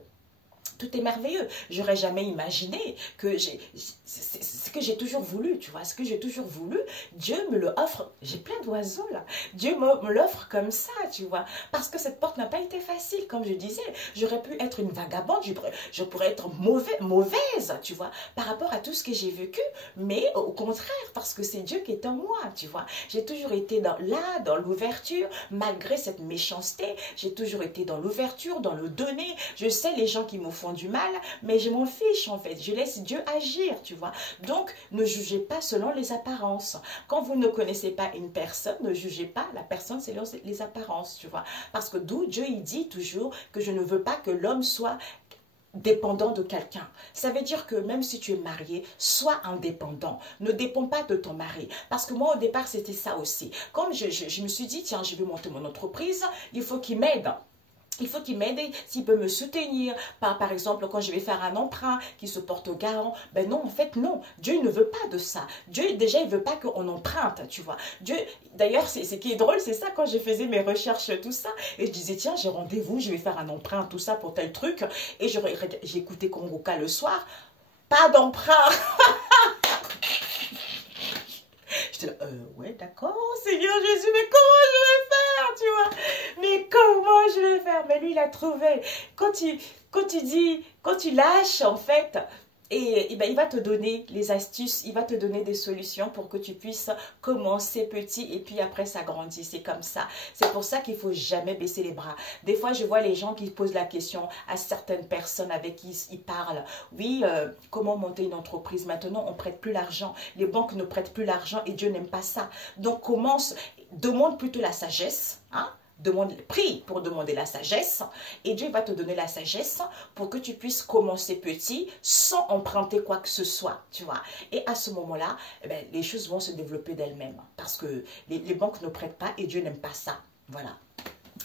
Tout est merveilleux. J'aurais jamais imaginé que c'est ce que j'ai toujours voulu, tu vois. Ce que j'ai toujours voulu, Dieu me le offre. J'ai plein d'oiseaux là. Dieu me l'offre comme ça, tu vois. Parce que cette porte n'a pas été facile, comme je disais. J'aurais pu être une vagabonde, je pourrais être mauvaise, tu vois, par rapport à tout ce que j'ai vécu. Mais au contraire, parce que c'est Dieu qui est en moi, tu vois. J'ai toujours été dans l'ouverture, malgré cette méchanceté. J'ai toujours été dans l'ouverture, dans le donner. Je sais les gens qui me font du mal, mais je m'en fiche en fait, je laisse Dieu agir, tu vois. Donc, ne jugez pas selon les apparences. Quand vous ne connaissez pas une personne, ne jugez pas la personne selon les apparences, tu vois. Parce que d'où Dieu, il dit toujours que je ne veux pas que l'homme soit dépendant de quelqu'un. Ça veut dire que même si tu es marié, sois indépendant. Ne dépends pas de ton mari. Parce que moi, au départ, c'était ça aussi. Comme je me suis dit, tiens, je vais monter mon entreprise, il faut qu'il m'aide. Il faut qu'il m'aide, s'il peut me soutenir. Par exemple, quand je vais faire un emprunt qui se porte au garant, ben non, en fait, non. Dieu ne veut pas de ça. Dieu, déjà, il ne veut pas qu'on emprunte, tu vois. Dieu, d'ailleurs, ce qui est drôle, c'est ça, quand je faisais mes recherches, tout ça, et je disais, tiens, j'ai rendez-vous, je vais faire un emprunt, tout ça, pour tel truc. Et j'ai écouté Kongoka le soir. Pas d'emprunt. J'étais là, ouais, d'accord, Seigneur Jésus, mais comment je vais faire, tu vois? Mais comment je vais faire? Mais lui, il a trouvé. Quand tu lâches, en fait, et ben, il va te donner les astuces, il va te donner des solutions pour que tu puisses commencer petit et puis après ça grandit. C'est comme ça. C'est pour ça qu'il ne faut jamais baisser les bras. Des fois, je vois les gens qui posent la question à certaines personnes avec qui ils parlent. Oui, comment monter une entreprise? Maintenant, on ne prête plus l'argent. Les banques ne prêtent plus l'argent et Dieu n'aime pas ça. Donc, demande plutôt la sagesse, hein? Prie pour demander la sagesse et Dieu va te donner la sagesse pour que tu puisses commencer petit sans emprunter quoi que ce soit, tu vois. Et à ce moment-là, eh ben, les choses vont se développer d'elles-mêmes parce que les banques ne prêtent pas et Dieu n'aime pas ça. Voilà.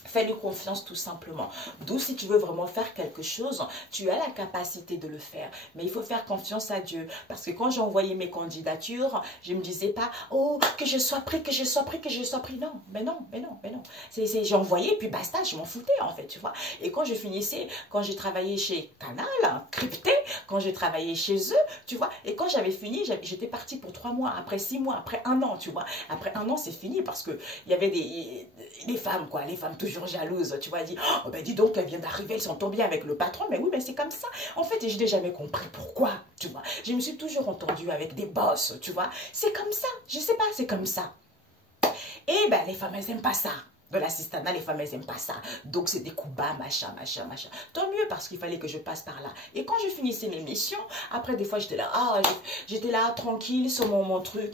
Fais-lui confiance tout simplement. D'où si tu veux vraiment faire quelque chose, tu as la capacité de le faire. Mais il faut faire confiance à Dieu. Parce que quand j'envoyais mes candidatures, je ne me disais pas, oh, que je sois pris, que je sois pris, que je sois pris. Non, mais non, mais non, mais non. J'ai envoyé, puis basta, je m'en foutais en fait, tu vois. Et quand je finissais, quand j'ai travaillé chez Canal, Crypté, quand j'ai travaillé chez eux, tu vois, et quand j'avais fini, j'étais partie pour 3 mois, après 6 mois, après 1 an, tu vois. Après 1 an, c'est fini parce que il y avait des femmes, quoi, les femmes toujours jalouses, tu vois, dit, oh ben dis donc, elle vient d'arriver, elles s'entendent bien avec le patron, mais oui, mais c'est comme ça. En fait, je n'ai jamais compris pourquoi, tu vois. Je me suis toujours entendue avec des boss, tu vois. C'est comme ça, je sais pas, c'est comme ça. Et ben, les femmes, elles n'aiment pas ça. De l'assistanat, les femmes, elles n'aiment pas ça. Donc, c'est des coups bas, machin, machin, machin. Tant mieux, parce qu'il fallait que je passe par là. Et quand je finissais mes missions, après, des fois, j'étais là, j'étais là, tranquille, sur mon truc,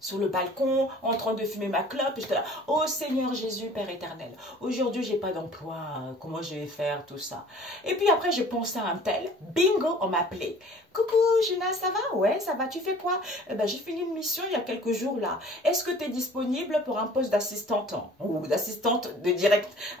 sur le balcon, en train de fumer ma clope. J'étais là, oh Seigneur Jésus, Père éternel, aujourd'hui, j'ai pas d'emploi, comment je vais faire, tout ça. Et puis après, je pensais à un tel, bingo, on m'appelait. Coucou, Gina, ça va? Ouais, ça va, tu fais quoi? Eh ben, j'ai fini une mission il y a quelques jours là. Est-ce que tu es disponible pour un poste d'assistante ou d'assistante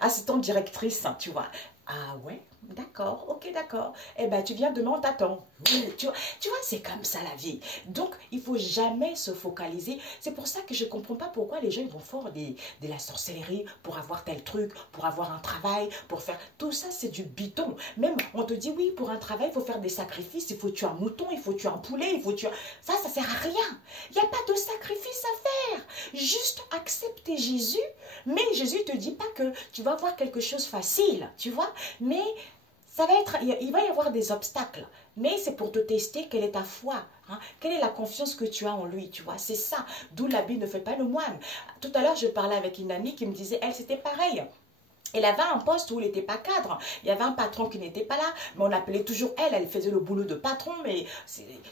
assistante directrice, tu vois? Ah ouais, d'accord, ok, d'accord. Eh ben, tu viens demain, on t'attend. Oui, tu vois, c'est comme ça la vie. Donc, il faut jamais se focaliser. C'est pour ça que je ne comprends pas pourquoi les gens ils vont faire de la sorcellerie pour avoir tel truc, pour avoir un travail, pour faire... Tout ça, c'est du bidon. Même, on te dit, oui, pour un travail, il faut faire des sacrifices, il faut tuer un mouton, il faut tuer un poulet, il faut tuer... Ça sert à rien. Il n'y a pas de sacrifice à faire. Juste accepter Jésus, mais Jésus ne te dit pas que tu vas avoir quelque chose facile, tu vois. Mais ça va être, il va y avoir des obstacles, mais c'est pour te tester quelle est ta foi, hein, quelle est la confiance que tu as en lui, tu vois, c'est ça, d'où l'habit ne fait pas le moine. Tout à l'heure, je parlais avec une amie qui me disait, elle, c'était pareil. Elle avait un poste où il n'était pas cadre. Il y avait un patron qui n'était pas là, mais on l'appelait toujours elle. Elle faisait le boulot de patron, mais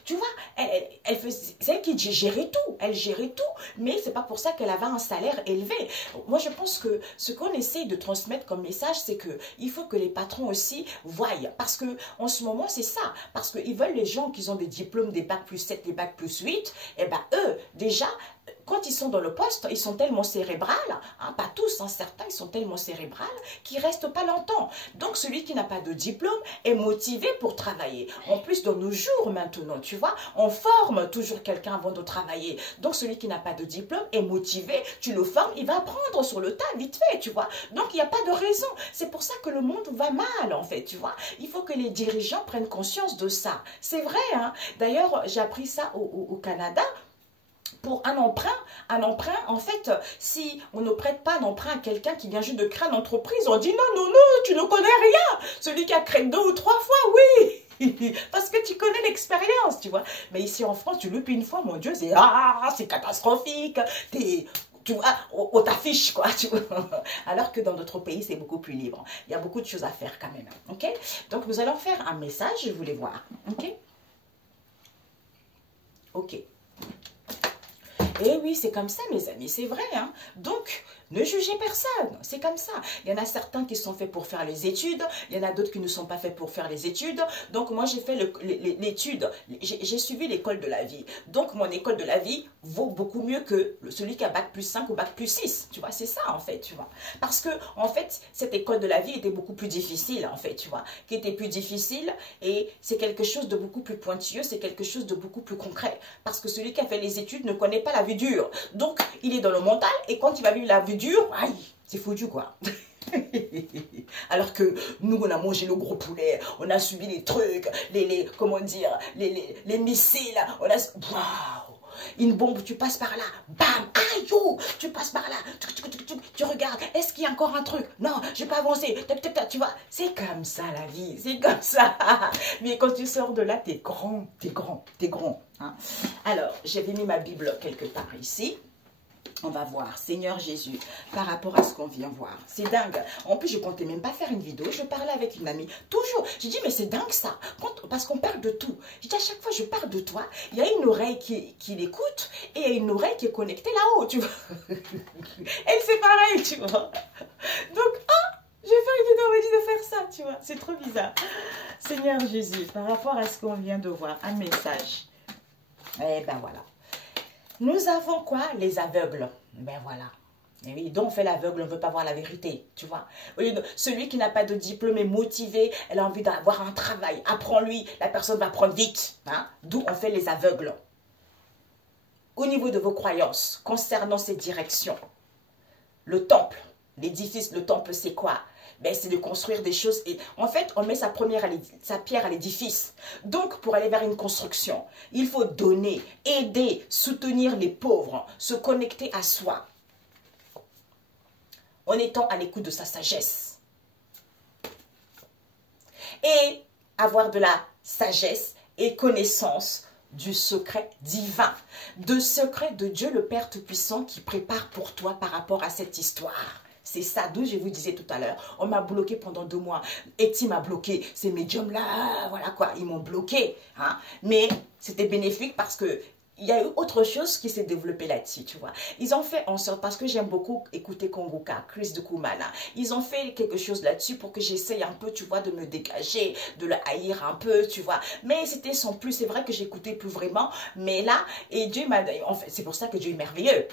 tu vois, c'est elle qui gérait tout. Elle gérait tout, mais c'est pas pour ça qu'elle avait un salaire élevé. Moi, je pense que ce qu'on essaye de transmettre comme message, c'est que il faut que les patrons aussi voient. Parce que en ce moment, c'est ça. Parce qu'ils veulent les gens qui ont des diplômes, des bacs plus 7, des bacs plus 8. Et ben eux, déjà, quand ils sont dans le poste, ils sont tellement cérébrales, hein, pas tous, hein, certains, ils sont tellement cérébrales qu'ils ne restent pas longtemps. Donc, celui qui n'a pas de diplôme est motivé pour travailler. En plus, dans nos jours maintenant, tu vois, on forme toujours quelqu'un avant de travailler. Donc, celui qui n'a pas de diplôme est motivé, tu le formes, il va apprendre sur le tas vite fait, tu vois. Donc, il n'y a pas de raison. C'est pour ça que le monde va mal, en fait, tu vois. Il faut que les dirigeants prennent conscience de ça. C'est vrai, hein. D'ailleurs, j'ai appris ça au Canada. Pour un emprunt, en fait, si on ne prête pas un emprunt à quelqu'un qui vient juste de créer une entreprise, on dit non, tu ne connais rien. Celui qui a créé 2 ou 3 fois, oui. Parce que tu connais l'expérience, tu vois. Mais ici en France, tu loupes une fois, mon Dieu, c'est catastrophique. Tu vois, on t'affiche, quoi, tu vois. Alors que dans d'autres pays, c'est beaucoup plus libre. Il y a beaucoup de choses à faire quand même, ok. Donc, nous allons faire un message, je voulais voir, ok. Ok. Et oui, c'est comme ça, mes amis, c'est vrai. Hein? Donc, ne jugez personne, c'est comme ça. Il y en a certains qui sont faits pour faire les études, il y en a d'autres qui ne sont pas faits pour faire les études. Donc, moi, j'ai fait l'étude, j'ai suivi l'école de la vie. Donc, mon école de la vie vaut beaucoup mieux que celui qui a bac plus 5 ou bac plus 6. Tu vois, c'est ça, en fait, tu vois. Parce que, en fait, cette école de la vie était beaucoup plus difficile, en fait, tu vois. Qui était plus difficile et c'est quelque chose de beaucoup plus pointilleux, c'est quelque chose de beaucoup plus concret. Parce que celui qui a fait les études ne connaît pas la vie dure. Donc, il est dans le mental et quand il va vivre la vie dure, aïe, c'est foutu, quoi. Alors que nous, on a mangé le gros poulet, on a subi les trucs, comment dire, les missiles, on a... Waouh! Une bombe, tu passes par là, bam, aïe, oh, tu passes par là, tu regardes, est-ce qu'il y a encore un truc? Non, je n'ai pas avancé, tu vois, c'est comme ça la vie, c'est comme ça. Mais quand tu sors de là, t'es grand, t'es grand, t'es grand. Hein. Alors, j'avais mis ma Bible quelque part ici. On va voir, Seigneur Jésus, par rapport à ce qu'on vient voir. C'est dingue. En plus, je ne comptais même pas faire une vidéo. Je parlais avec une amie. Toujours. J'ai dit, mais c'est dingue ça. Parce qu'on parle de tout. J'ai dit, à chaque fois, je parle de toi. Il y a une oreille qui l'écoute et il y a une oreille qui est connectée là-haut, tu vois. Elle, c'est pareil, tu vois. Donc, je vais faire une vidéo, on m'a dit de faire ça, tu vois. C'est trop bizarre. Seigneur Jésus, par rapport à ce qu'on vient de voir, un message. Eh ben voilà. Nous avons quoi? Les aveugles. Ben voilà. Et oui, donc on fait l'aveugle, on ne veut pas voir la vérité, tu vois. Celui qui n'a pas de diplôme est motivé, elle a envie d'avoir un travail. Apprends-lui, la personne va apprendre vite. Hein? D'où on fait les aveugles. Au niveau de vos croyances, concernant ces directions, le temple, l'édifice, le temple c'est quoi? Ben, c'est de construire des choses. Et en fait, on met sa pierre à l'édifice. Donc, pour aller vers une construction, il faut donner, aider, soutenir les pauvres, se connecter à soi, en étant à l'écoute de sa sagesse. Et avoir de la sagesse et connaissance du secret divin, de secret de Dieu le Père Tout-Puissant qui prépare pour toi par rapport à cette histoire. C'est ça, d'où je vous disais tout à l'heure, on m'a bloqué pendant 2 mois. Eti m'a bloqué, ces médiums-là, voilà quoi, ils m'ont bloqué. Hein? Mais c'était bénéfique parce que il y a eu autre chose qui s'est développée là-dessus, tu vois. Ils ont fait en sorte, parce que j'aime beaucoup écouter Kongoka, Chris de Kumana, ils ont fait quelque chose là-dessus pour que j'essaye un peu, tu vois, de me dégager, de le haïr un peu, tu vois. Mais c'était sans plus, c'est vrai que j'écoutais plus vraiment, mais là, et Dieu m'a... En fait, c'est pour ça que Dieu est merveilleux.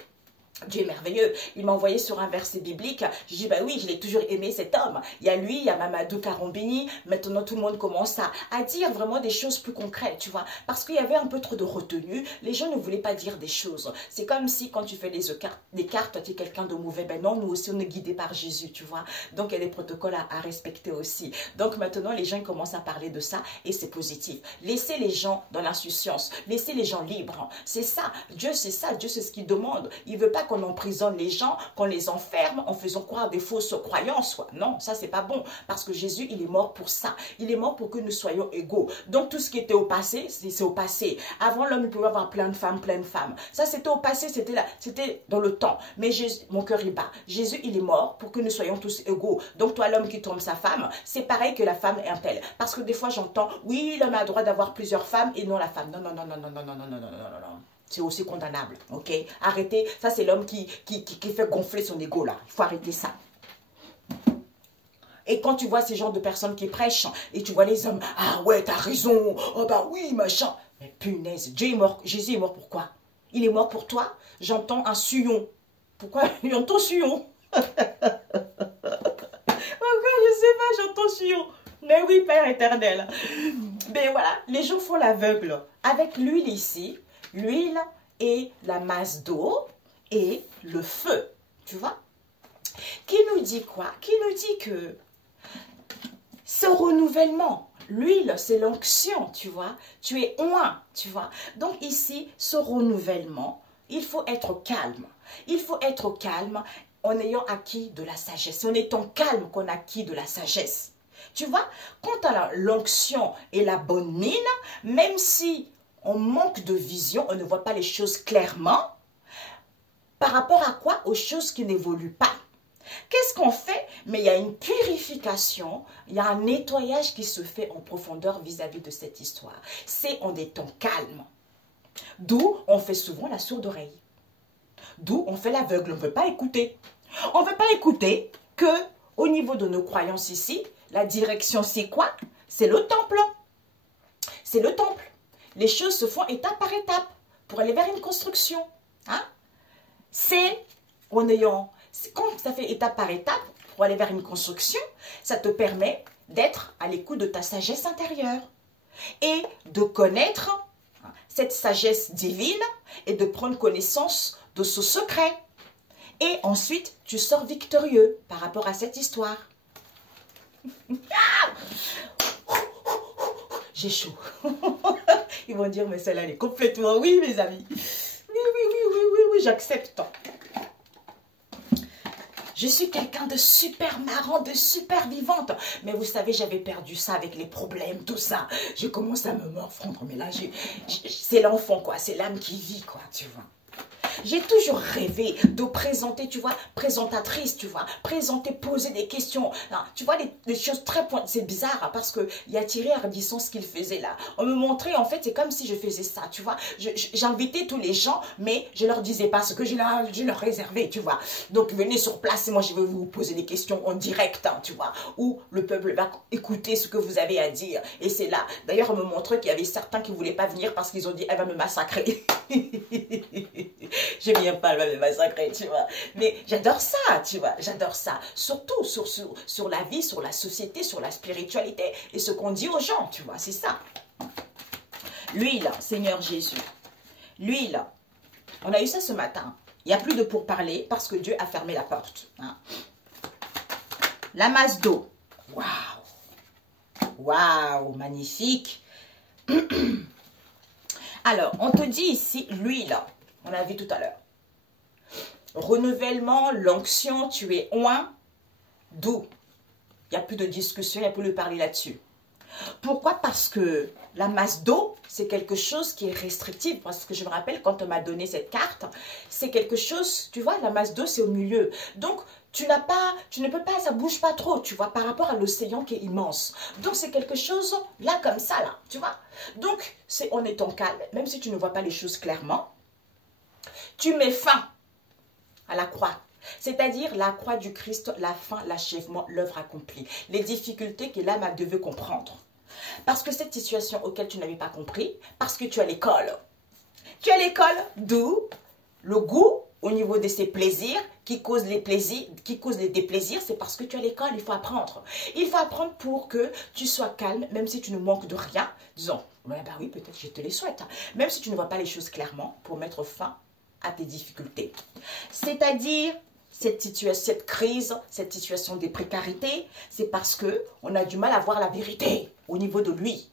Dieu est merveilleux. Il m'a envoyé sur un verset biblique. Je dis, bah oui, je l'ai toujours aimé cet homme. Il y a lui, il y a Mamadou Karombini. Maintenant, tout le monde commence à dire vraiment des choses plus concrètes, tu vois. Parce qu'il y avait un peu trop de retenue. Les gens ne voulaient pas dire des choses. C'est comme si quand tu fais des cartes, tu es quelqu'un de mauvais. Ben non, nous aussi, on est guidés par Jésus, tu vois. Donc, il y a des protocoles à respecter aussi. Donc, maintenant, les gens commencent à parler de ça et c'est positif. Laissez les gens dans l'insouciance. Laissez les gens libres. C'est ça. Dieu, c'est ça. Dieu, c'est ce qu'il demande. Il ne veut pas qu'on emprisonne les gens, qu'on les enferme en faisant croire des fausses croyances. Quoi. Non, ça c'est pas bon. Parce que Jésus, il est mort pour ça. Il est mort pour que nous soyons égaux. Donc tout ce qui était au passé, c'est au passé. Avant, l'homme il pouvait avoir plein de femmes, plein de femmes. Ça c'était au passé, c'était dans le temps. Mais Jésus, mon cœur il bat. Jésus, il est mort pour que nous soyons tous égaux. Donc toi, l'homme qui trompe sa femme, c'est pareil que la femme est un tel. Parce que des fois, j'entends, oui, l'homme a le droit d'avoir plusieurs femmes et non la femme. Non, non, non, non, non, non, non, non, non, non, non, non. C'est aussi condamnable, ok? Arrêtez, ça c'est l'homme qui fait gonfler son ego là. Il faut arrêter ça. Et quand tu vois ces genres de personnes qui prêchent, et tu vois les hommes, ah ouais, t'as raison, oh bah oui, machin. Mais punaise, Dieu est mort, Jésus est mort pour quoi? Il est mort pour toi? J'entends un suyon. Pourquoi? J'entends suyon. Pourquoi? Je sais pas, j'entends suyon. Mais oui, Père éternel. Mais voilà, les gens font l'aveugle. Avec l'huile ici, l'huile et la masse d'eau et le feu. Tu vois? Qui nous dit quoi? Qui nous dit que ce renouvellement, l'huile, c'est l'onction, tu vois? Tu es oint, tu vois? Donc ici, ce renouvellement, il faut être calme. Il faut être calme en ayant acquis de la sagesse. C'est en étant calme qu'on acquit de la sagesse. Tu vois, quant à l'onction et la bonne mine, même si on manque de vision, on ne voit pas les choses clairement, par rapport à quoi? Aux choses qui n'évoluent pas. Qu'est-ce qu'on fait? Mais il y a une purification, il y a un nettoyage qui se fait en profondeur vis-à-vis de cette histoire. C'est en étant calme. D'où on fait souvent la sourde oreille. D'où on fait l'aveugle, on ne veut pas écouter. On ne veut pas écouter que, au niveau de nos croyances ici, la direction c'est quoi? C'est le temple. C'est le temple. Les choses se font étape par étape pour aller vers une construction. Hein? C'est en ayant... Quand ça fait étape par étape pour aller vers une construction, ça te permet d'être à l'écoute de ta sagesse intérieure et de connaître cette sagesse divine et de prendre connaissance de ce secret. Et ensuite, tu sors victorieux par rapport à cette histoire. J'ai chaud. Ils vont dire, mais celle-là, elle est complètement... Oui, mes amis. Oui, j'accepte. Je suis quelqu'un de super marrant, de super vivante. Mais vous savez, j'avais perdu ça avec les problèmes, tout ça. Je commence à me morfondre. Mais là, c'est l'enfant, quoi. C'est l'âme qui vit, quoi, tu vois. J'ai toujours rêvé de présenter, tu vois, présentatrice, tu vois, présenter, poser des questions. Non, tu vois, des choses très pointues. C'est bizarre hein, parce qu'il y a Thierry Ardisson ce qu'il faisait là. On me montrait, en fait, c'est comme si je faisais ça, tu vois. J'invitais tous les gens, mais je leur disais pas ce que je leur réservais, tu vois. Donc, venez sur place et moi, je vais vous poser des questions en direct, hein, tu vois, où le peuple va écouter ce que vous avez à dire. Et c'est là. D'ailleurs, on me montrait qu'il y avait certains qui ne voulaient pas venir parce qu'ils ont dit, elle va me massacrer. Je viens pas, elle va me massacrer, tu vois. Mais j'adore ça, tu vois, j'adore ça. Surtout sur la vie, sur la société, sur la spiritualité et ce qu'on dit aux gens, tu vois, c'est ça. L'huile, Seigneur Jésus. L'huile, on a eu ça ce matin. Il n'y a plus de pourparler parce que Dieu a fermé la porte. Hein. La masse d'eau. Waouh! Waouh, magnifique. Alors, on te dit ici, l'huile, on a vu tout à l'heure. Renouvellement, l'onction, tu es oint, d'eau. Il n'y a plus de discussion, il n'y a plus de parler là-dessus. Pourquoi? Parce que la masse d'eau, c'est quelque chose qui est restrictif. Parce que je me rappelle, quand on m'a donné cette carte, c'est quelque chose, tu vois, la masse d'eau, c'est au milieu. Donc, tu ne peux pas, ça bouge pas trop, tu vois, par rapport à l'océan qui est immense. Donc, c'est quelque chose là, comme ça, là, tu vois. Donc, c'est en étant calme, même si tu ne vois pas les choses clairement, tu mets fin à la croix. C'est-à-dire la croix du Christ, la fin, l'achèvement, l'œuvre accomplie. Les difficultés que l'âme devait comprendre. Parce que cette situation auquel tu n'avais pas compris, parce que tu as l'école. Tu as l'école, d'où le goût au niveau de ces plaisirs qui causent les plaisirs, qui causent les déplaisirs, c'est parce que tu as l'école, il faut apprendre. Il faut apprendre pour que tu sois calme, même si tu ne manques de rien. Disons, bah oui, peut-être je te les souhaite. Même si tu ne vois pas les choses clairement, pour mettre fin à tes difficultés. C'est-à-dire, cette crise, cette situation de précarité, c'est parce qu'on a du mal à voir la vérité au niveau de lui.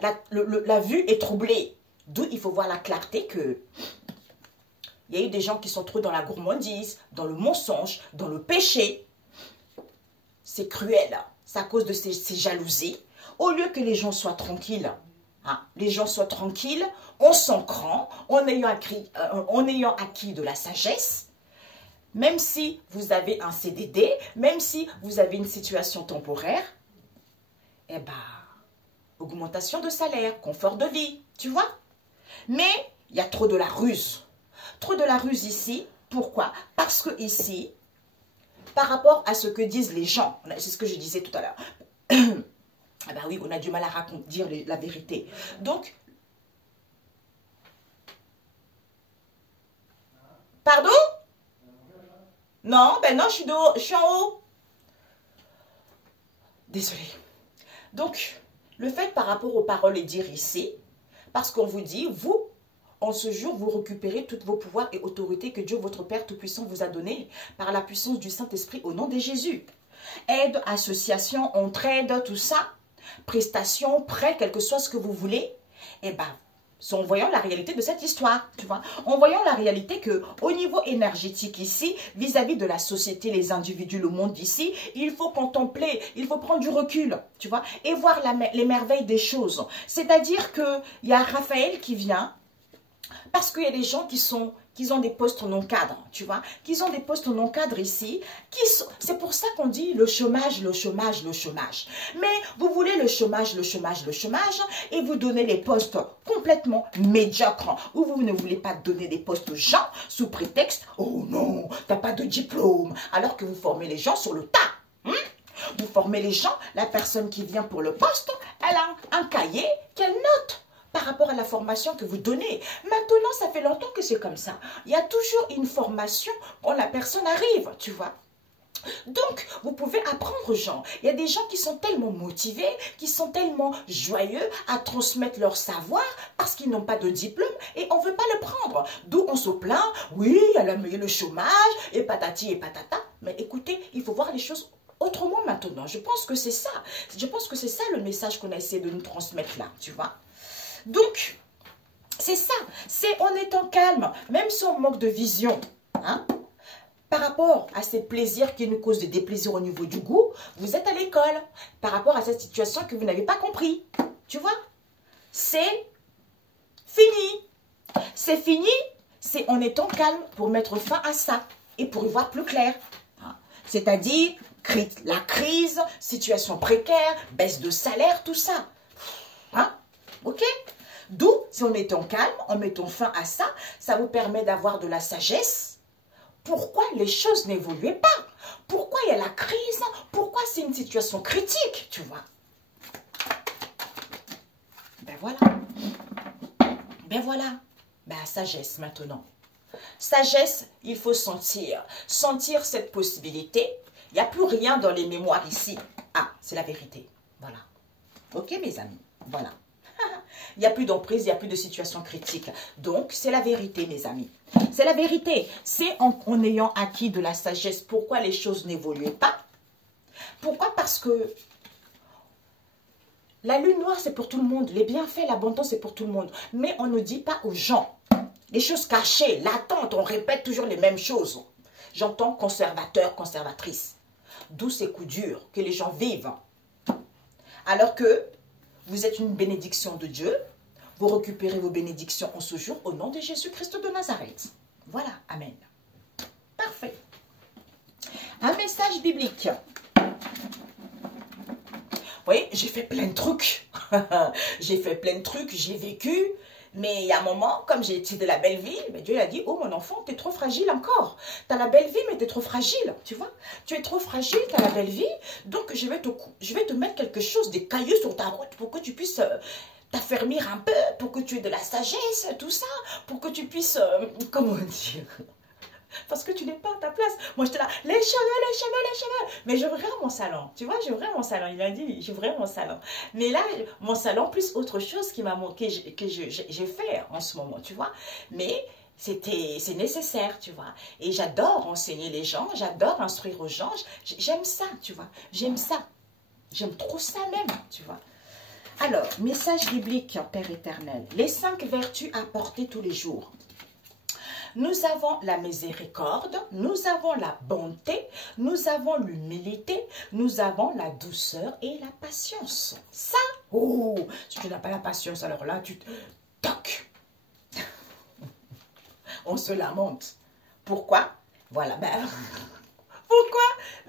La vue est troublée. D'où il faut voir la clarté que Il y a eu des gens qui sont trop dans la gourmandise, dans le mensonge, dans le péché. C'est cruel. C'est à cause de ces jalousies. Au lieu que les gens soient tranquilles, hein, les gens soient tranquilles, en s'ancrant, en ayant acquis de la sagesse, même si vous avez un CDD, même si vous avez une situation temporaire, eh ben, augmentation de salaire, confort de vie, tu vois. Mais il y a trop de la ruse. Trop de la ruse ici. Pourquoi? Parce que ici, par rapport à ce que disent les gens, c'est ce que je disais tout à l'heure, ah ben oui, on a du mal à dire la vérité. Donc, pardon? Non, ben non, je suis en haut. Désolée. Donc, le fait par rapport aux paroles et dire ici, parce qu'on vous dit, vous, en ce jour, vous récupérez tous vos pouvoirs et autorités que Dieu, votre Père Tout-Puissant, vous a donnés par la puissance du Saint-Esprit au nom de Jésus. Aide, association, entraide, tout ça, prestations, prêts, quel que soit ce que vous voulez, eh bien, c'est en voyant la réalité de cette histoire, tu vois. En voyant la réalité que au niveau énergétique ici, vis-à-vis de la société, les individus, le monde d'ici, il faut contempler, il faut prendre du recul, tu vois, et voir les merveilles des choses. C'est-à-dire qu'il y a Raphaël qui vient, parce qu'il y a des gens qui ont des postes non cadres, tu vois, qui ont des postes non cadres ici, c'est pour ça qu'on dit le chômage, le chômage, le chômage. Mais vous voulez le chômage, le chômage, le chômage, et vous donnez les postes complètement médiocres, ou vous ne voulez pas donner des postes aux gens sous prétexte, oh non, t'as pas de diplôme, alors que vous formez les gens sur le tas. Vous formez les gens, la personne qui vient pour le poste, elle a un cahier qu'elle note par rapport à la formation que vous donnez. Maintenant, ça fait longtemps que c'est comme ça. Il y a toujours une formation quand la personne arrive, tu vois. Donc, vous pouvez apprendre aux gens. Il y a des gens qui sont tellement motivés, qui sont tellement joyeux à transmettre leur savoir parce qu'ils n'ont pas de diplôme et on ne veut pas le prendre. D'où on se plaint, oui, il y a le chômage et patati et patata. Mais écoutez, il faut voir les choses autrement maintenant. Je pense que c'est ça. Je pense que c'est ça le message qu'on a essayé de nous transmettre là, tu vois. Donc, c'est ça, c'est en étant calme, même si on manque de vision, hein, par rapport à ces plaisirs qui nous causent des déplaisirs au niveau du goût, vous êtes à l'école, par rapport à cette situation que vous n'avez pas compris, tu vois, c'est fini, c'est en étant calme pour mettre fin à ça et pour y voir plus clair, hein. C'est-à-dire la crise, situation précaire, baisse de salaire, tout ça, hein. Ok? D'où, si on est en calme, en mettant fin à ça, ça vous permet d'avoir de la sagesse. Pourquoi les choses n'évoluaient pas? Pourquoi il y a la crise? Pourquoi c'est une situation critique, tu vois? Ben voilà. Ben voilà. Ben sagesse maintenant. Sagesse, il faut sentir. Sentir cette possibilité. Il n'y a plus rien dans les mémoires ici. Ah, c'est la vérité. Voilà. Ok, mes amis? Voilà. Il n'y a plus d'emprise, il n'y a plus de situation critique. Donc, c'est la vérité, mes amis. C'est la vérité. C'est en ayant acquis de la sagesse pourquoi les choses n'évoluaient pas. Pourquoi? Parce que la lune noire, c'est pour tout le monde. Les bienfaits, l'abondance, c'est pour tout le monde. Mais on ne dit pas aux gens. Les choses cachées, latentes, on répète toujours les mêmes choses. J'entends conservateur, conservatrice. D'où ces coups durs que les gens vivent. Alors que vous êtes une bénédiction de Dieu. Vous récupérez vos bénédictions en ce jour au nom de Jésus-Christ de Nazareth. Voilà, amen. Parfait. Un message biblique. Vous voyez, j'ai fait plein de trucs. J'ai fait plein de trucs, j'ai vécu. Mais il y a un moment, comme j'ai été de la belle vie, mais Dieu a dit, oh mon enfant, tu es trop fragile encore. Tu as la belle vie, mais tu es trop fragile, tu vois. Tu es trop fragile, tu as la belle vie, donc je vais te mettre quelque chose, des cailloux sur ta route pour que tu puisses t'affermir un peu, pour que tu aies de la sagesse, tout ça, pour que tu puisses, comment dire, parce que tu n'es pas à ta place. Moi, j'étais là, les cheveux, les cheveux, les cheveux. Mais j'ouvrais mon salon. Tu vois, j'ouvrais mon salon. Il a dit, j'ouvrais mon salon. Mais là, mon salon, plus autre chose qui m'a manqué, que j'ai fait en ce moment, tu vois. Mais c'est nécessaire, tu vois. Et j'adore enseigner les gens. J'adore instruire aux gens. J'aime ça, tu vois. J'aime ça. J'aime trop ça même, tu vois. Alors, message biblique, Père éternel. Les 5 vertus à porter tous les jours. nous avons la miséricorde, nous avons la bonté, nous avons l'humilité, nous avons la douceur et la patience. Ça, oh, si tu n'as pas la patience, alors là, tu te... Toc. On se lamente. Pourquoi? Voilà, ben... Pourquoi?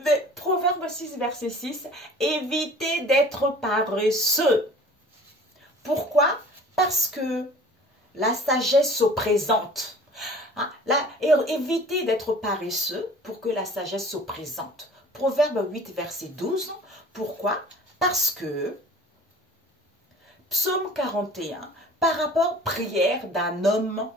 Mais Proverbe 6, verset 6, évitez d'être paresseux. Pourquoi? Parce que la sagesse se présente. Hein? Évitez d'être paresseux pour que la sagesse se présente. Proverbe 8, verset 12. Pourquoi? Parce que Psaume 41, par rapport prière d'un homme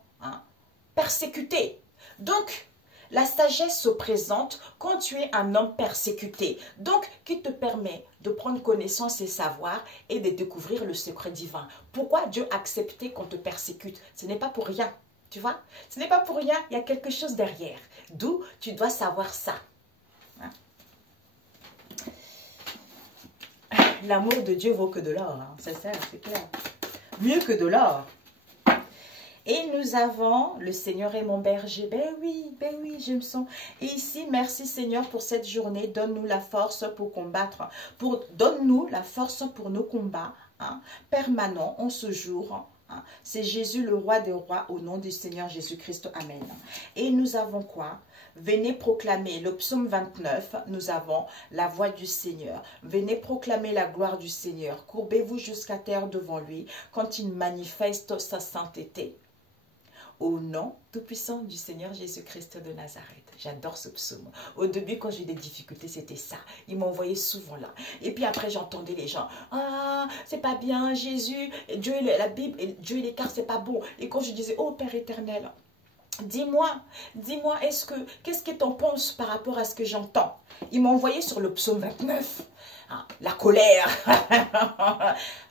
persécuté. Donc, la sagesse se présente quand tu es un homme persécuté, donc qui te permet de prendre connaissance et savoir et de découvrir le secret divin. Pourquoi Dieu a accepté qu'on te persécute? Ce n'est pas pour rien, tu vois? Ce n'est pas pour rien, il y a quelque chose derrière. D'où tu dois savoir ça. Hein? L'amour de Dieu vaut que de l'or, hein? C'est ça, c'est clair. Mieux que de l'or. Et nous avons, le Seigneur est mon berger. Ben oui, je me sens. Et ici, merci Seigneur pour cette journée. Donne-nous la force pour combattre. Donne-nous la force pour nos combats permanents en ce jour. C'est Jésus, le roi des rois, au nom du Seigneur Jésus-Christ. Amen. Et nous avons quoi? Venez proclamer le psaume 29, nous avons la voix du Seigneur. Venez proclamer la gloire du Seigneur. Courbez-vous jusqu'à terre devant lui quand il manifeste sa sainteté. Au nom tout-puissant du Seigneur Jésus-Christ de Nazareth. J'adore ce psaume. Au début, quand j'ai eu des difficultés, c'était ça. Il m'envoyait souvent là. Et puis après, j'entendais les gens. Ah, c'est pas bien, Jésus, Dieu, la Bible, Dieu et l'écart, c'est pas bon. Et quand je disais, oh Père éternel, dis-moi, qu'est-ce que tu en penses par rapport à ce que j'entends? Il m'a envoyé sur le psaume 29. La colère.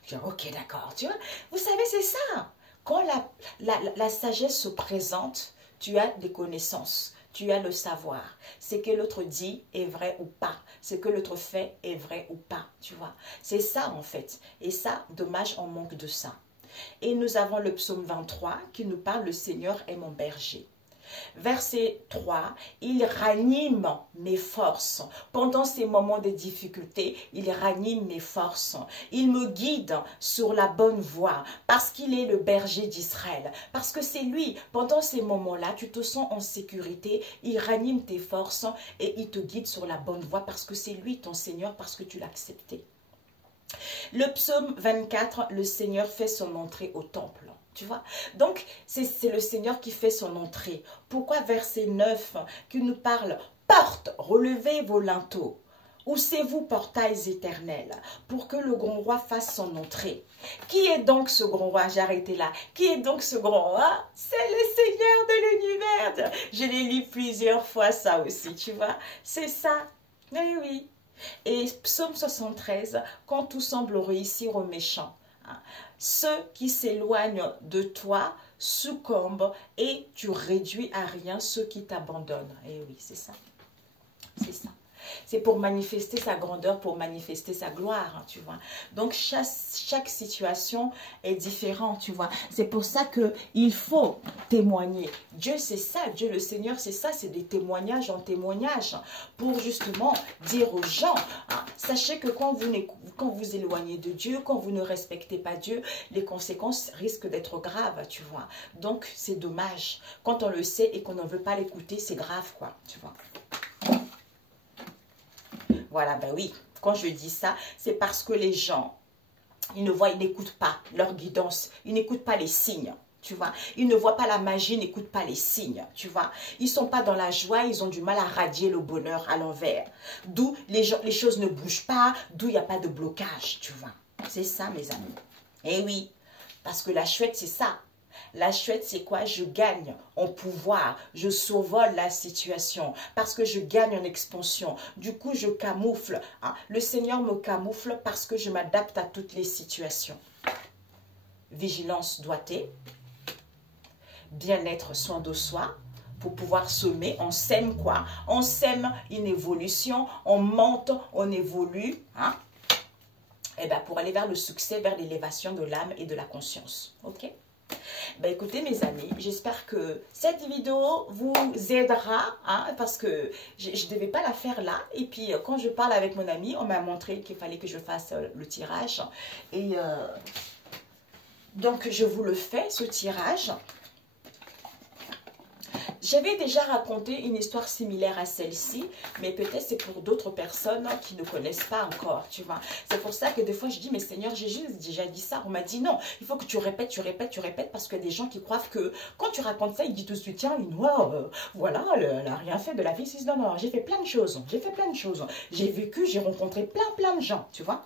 Je dis, ok, d'accord, tu vois. Vous savez, c'est ça. Quand la sagesse se présente, tu as des connaissances, tu as le savoir. Ce que l'autre dit est vrai ou pas. Ce que l'autre fait est vrai ou pas, tu vois. C'est ça en fait. Et ça, dommage, on manque de ça. Et nous avons le psaume 23 qui nous parle, le Seigneur est mon berger. Verset 3, il ranime mes forces. Pendant ces moments de difficulté, il ranime mes forces. Il me guide sur la bonne voie parce qu'il est le berger d'Israël. Parce que c'est lui, pendant ces moments-là, tu te sens en sécurité, il ranime tes forces et il te guide sur la bonne voie parce que c'est lui ton Seigneur, parce que tu l'as accepté. Le psaume 24, le Seigneur fait son entrée au temple. Tu vois? Donc, c'est le Seigneur qui fait son entrée. Pourquoi verset 9 qui nous parle « Porte, relevez vos linteaux, houssez-vous portails éternels, pour que le grand roi fasse son entrée. » Qui est donc ce grand roi? J'ai arrêté là. Qui est donc ce grand roi? C'est le Seigneur de l'univers. Je l'ai lu plusieurs fois ça aussi, tu vois? C'est ça. Mais oui. Et psaume 73, quand tout semble réussir aux méchants. Ceux qui s'éloignent de toi succombent et tu réduis à rien ceux qui t'abandonnent. Et oui, c'est ça. C'est ça. C'est pour manifester sa grandeur, pour manifester sa gloire, tu vois. Donc, chaque situation est différente, tu vois. C'est pour ça qu'il faut témoigner. Dieu, c'est ça. Dieu, le Seigneur, c'est ça. C'est des témoignages en témoignages pour justement dire aux gens, sachez que quand vous éloignez de Dieu, quand vous ne respectez pas Dieu, les conséquences risquent d'être graves, tu vois. Donc, c'est dommage. Quand on le sait et qu'on ne veut pas l'écouter, c'est grave, quoi, tu vois. Voilà, ben oui, quand je dis ça, c'est parce que les gens, ils n'écoutent pas leur guidance, ils n'écoutent pas les signes, tu vois. Ils ne voient pas la magie, ils n'écoutent pas les signes, tu vois. Ils ne sont pas dans la joie, ils ont du mal à radier le bonheur à l'envers. D'où les choses ne bougent pas, d'où il n'y a pas de blocage, tu vois. C'est ça, mes amis. Eh oui, parce que la chouette, c'est ça. La chouette, c'est quoi? Je gagne en pouvoir, je survole la situation parce que je gagne en expansion. Du coup, je camoufle. Le Seigneur me camoufle parce que je m'adapte à toutes les situations. Vigilance doigtée, bien-être, soin de soi, pour pouvoir semer. On sème quoi? On sème une évolution, on monte, on évolue. Et bien, pour aller vers le succès, vers l'élévation de l'âme et de la conscience. Ok? Ben écoutez mes amis, j'espère que cette vidéo vous aidera, hein, parce que je ne devais pas la faire là. Et puis quand je parle avec mon ami, on m'a montré qu'il fallait que je fasse le tirage. Et donc je vous le fais, ce tirage. J'avais déjà raconté une histoire similaire à celle-ci, mais peut-être c'est pour d'autres personnes qui ne connaissent pas encore, tu vois. C'est pour ça que des fois je dis, mais Seigneur, j'ai juste déjà dit ça. On m'a dit non, il faut que tu répètes, tu répètes, tu répètes, parce qu'il y a des gens qui croient que quand tu racontes ça, ils disent tout de suite, tiens, une noire, voilà, elle n'a rien fait de la vie. Non, non, j'ai fait plein de choses, j'ai fait plein de choses. J'ai vécu, j'ai rencontré plein de gens, tu vois.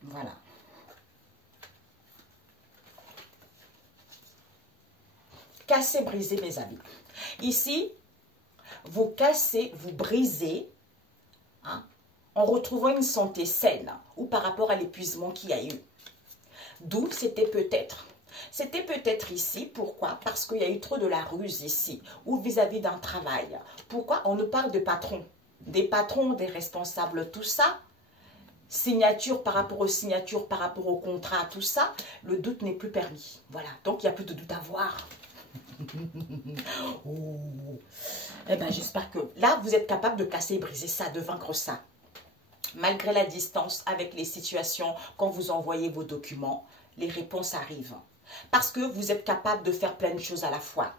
Voilà. Casser, briser, mes amis. Ici, vous cassez, vous brisez, hein, en retrouvant une santé saine ou par rapport à l'épuisement qu'il y a eu. D'où c'était peut-être. C'était peut-être ici, pourquoi? Parce qu'il y a eu trop de la ruse ici, ou vis-à-vis d'un travail. Pourquoi? On nous parle de patrons, des responsables, tout ça. Signature par rapport aux signatures, par rapport au contrat, tout ça, le doute n'est plus permis. Voilà, donc il n'y a plus de doute à voir. Oh. Eh bien, j'espère que là, vous êtes capable de casser et briser ça, de vaincre ça. Malgré la distance avec les situations, quand vous envoyez vos documents, les réponses arrivent. Parce que vous êtes capable de faire plein de choses à la fois.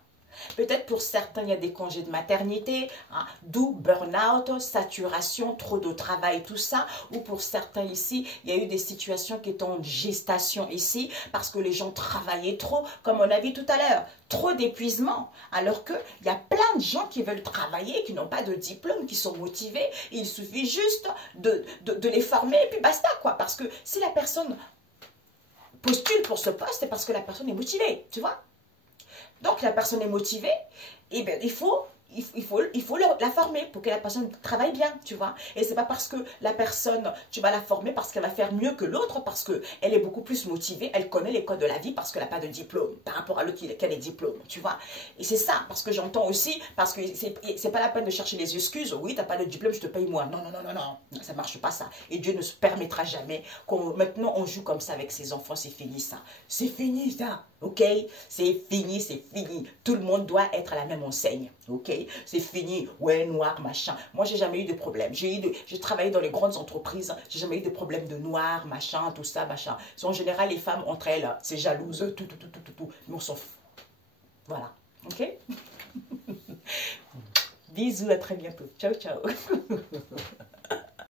Peut-être pour certains, il y a des congés de maternité, hein, d'où burn-out, saturation, trop de travail, tout ça. Ou pour certains ici, il y a eu des situations qui étaient en gestation ici parce que les gens travaillaient trop, comme on a vu tout à l'heure. Trop d'épuisement. Alors qu'il y a plein de gens qui veulent travailler, qui n'ont pas de diplôme, qui sont motivés. Il suffit juste de les former et puis basta, quoi. Parce que si la personne postule pour ce poste, c'est parce que la personne est motivée, tu vois. Donc, la personne est motivée, et bien, il faut la former pour que la personne travaille bien, tu vois. Et c'est pas parce que la personne, tu vas la former parce qu'elle va faire mieux que l'autre, parce qu'elle est beaucoup plus motivée, elle connaît les codes de la vie parce qu'elle n'a pas de diplôme, par rapport à l'autre qui a des diplômes, tu vois. Et c'est ça, parce que j'entends aussi, parce que c'est pas la peine de chercher les excuses, oui, t'as pas de diplôme, je te paye moi. Non, non, non, non, non, ça marche pas ça. Et Dieu ne se permettra jamais qu'on, maintenant on joue comme ça avec ses enfants, c'est fini ça. C'est fini ça. Ok, c'est fini, c'est fini. Tout le monde doit être à la même enseigne. Ok, c'est fini. Ouais, noir, machin. Moi, j'ai jamais eu de problème. J'ai travaillé dans les grandes entreprises. J'ai jamais eu de problème de noir, machin, tout ça, machin. En général, les femmes entre elles, c'est jalouse, tout. Mais on s'en fout. Voilà. Ok. Bisous, à très bientôt. Ciao, ciao.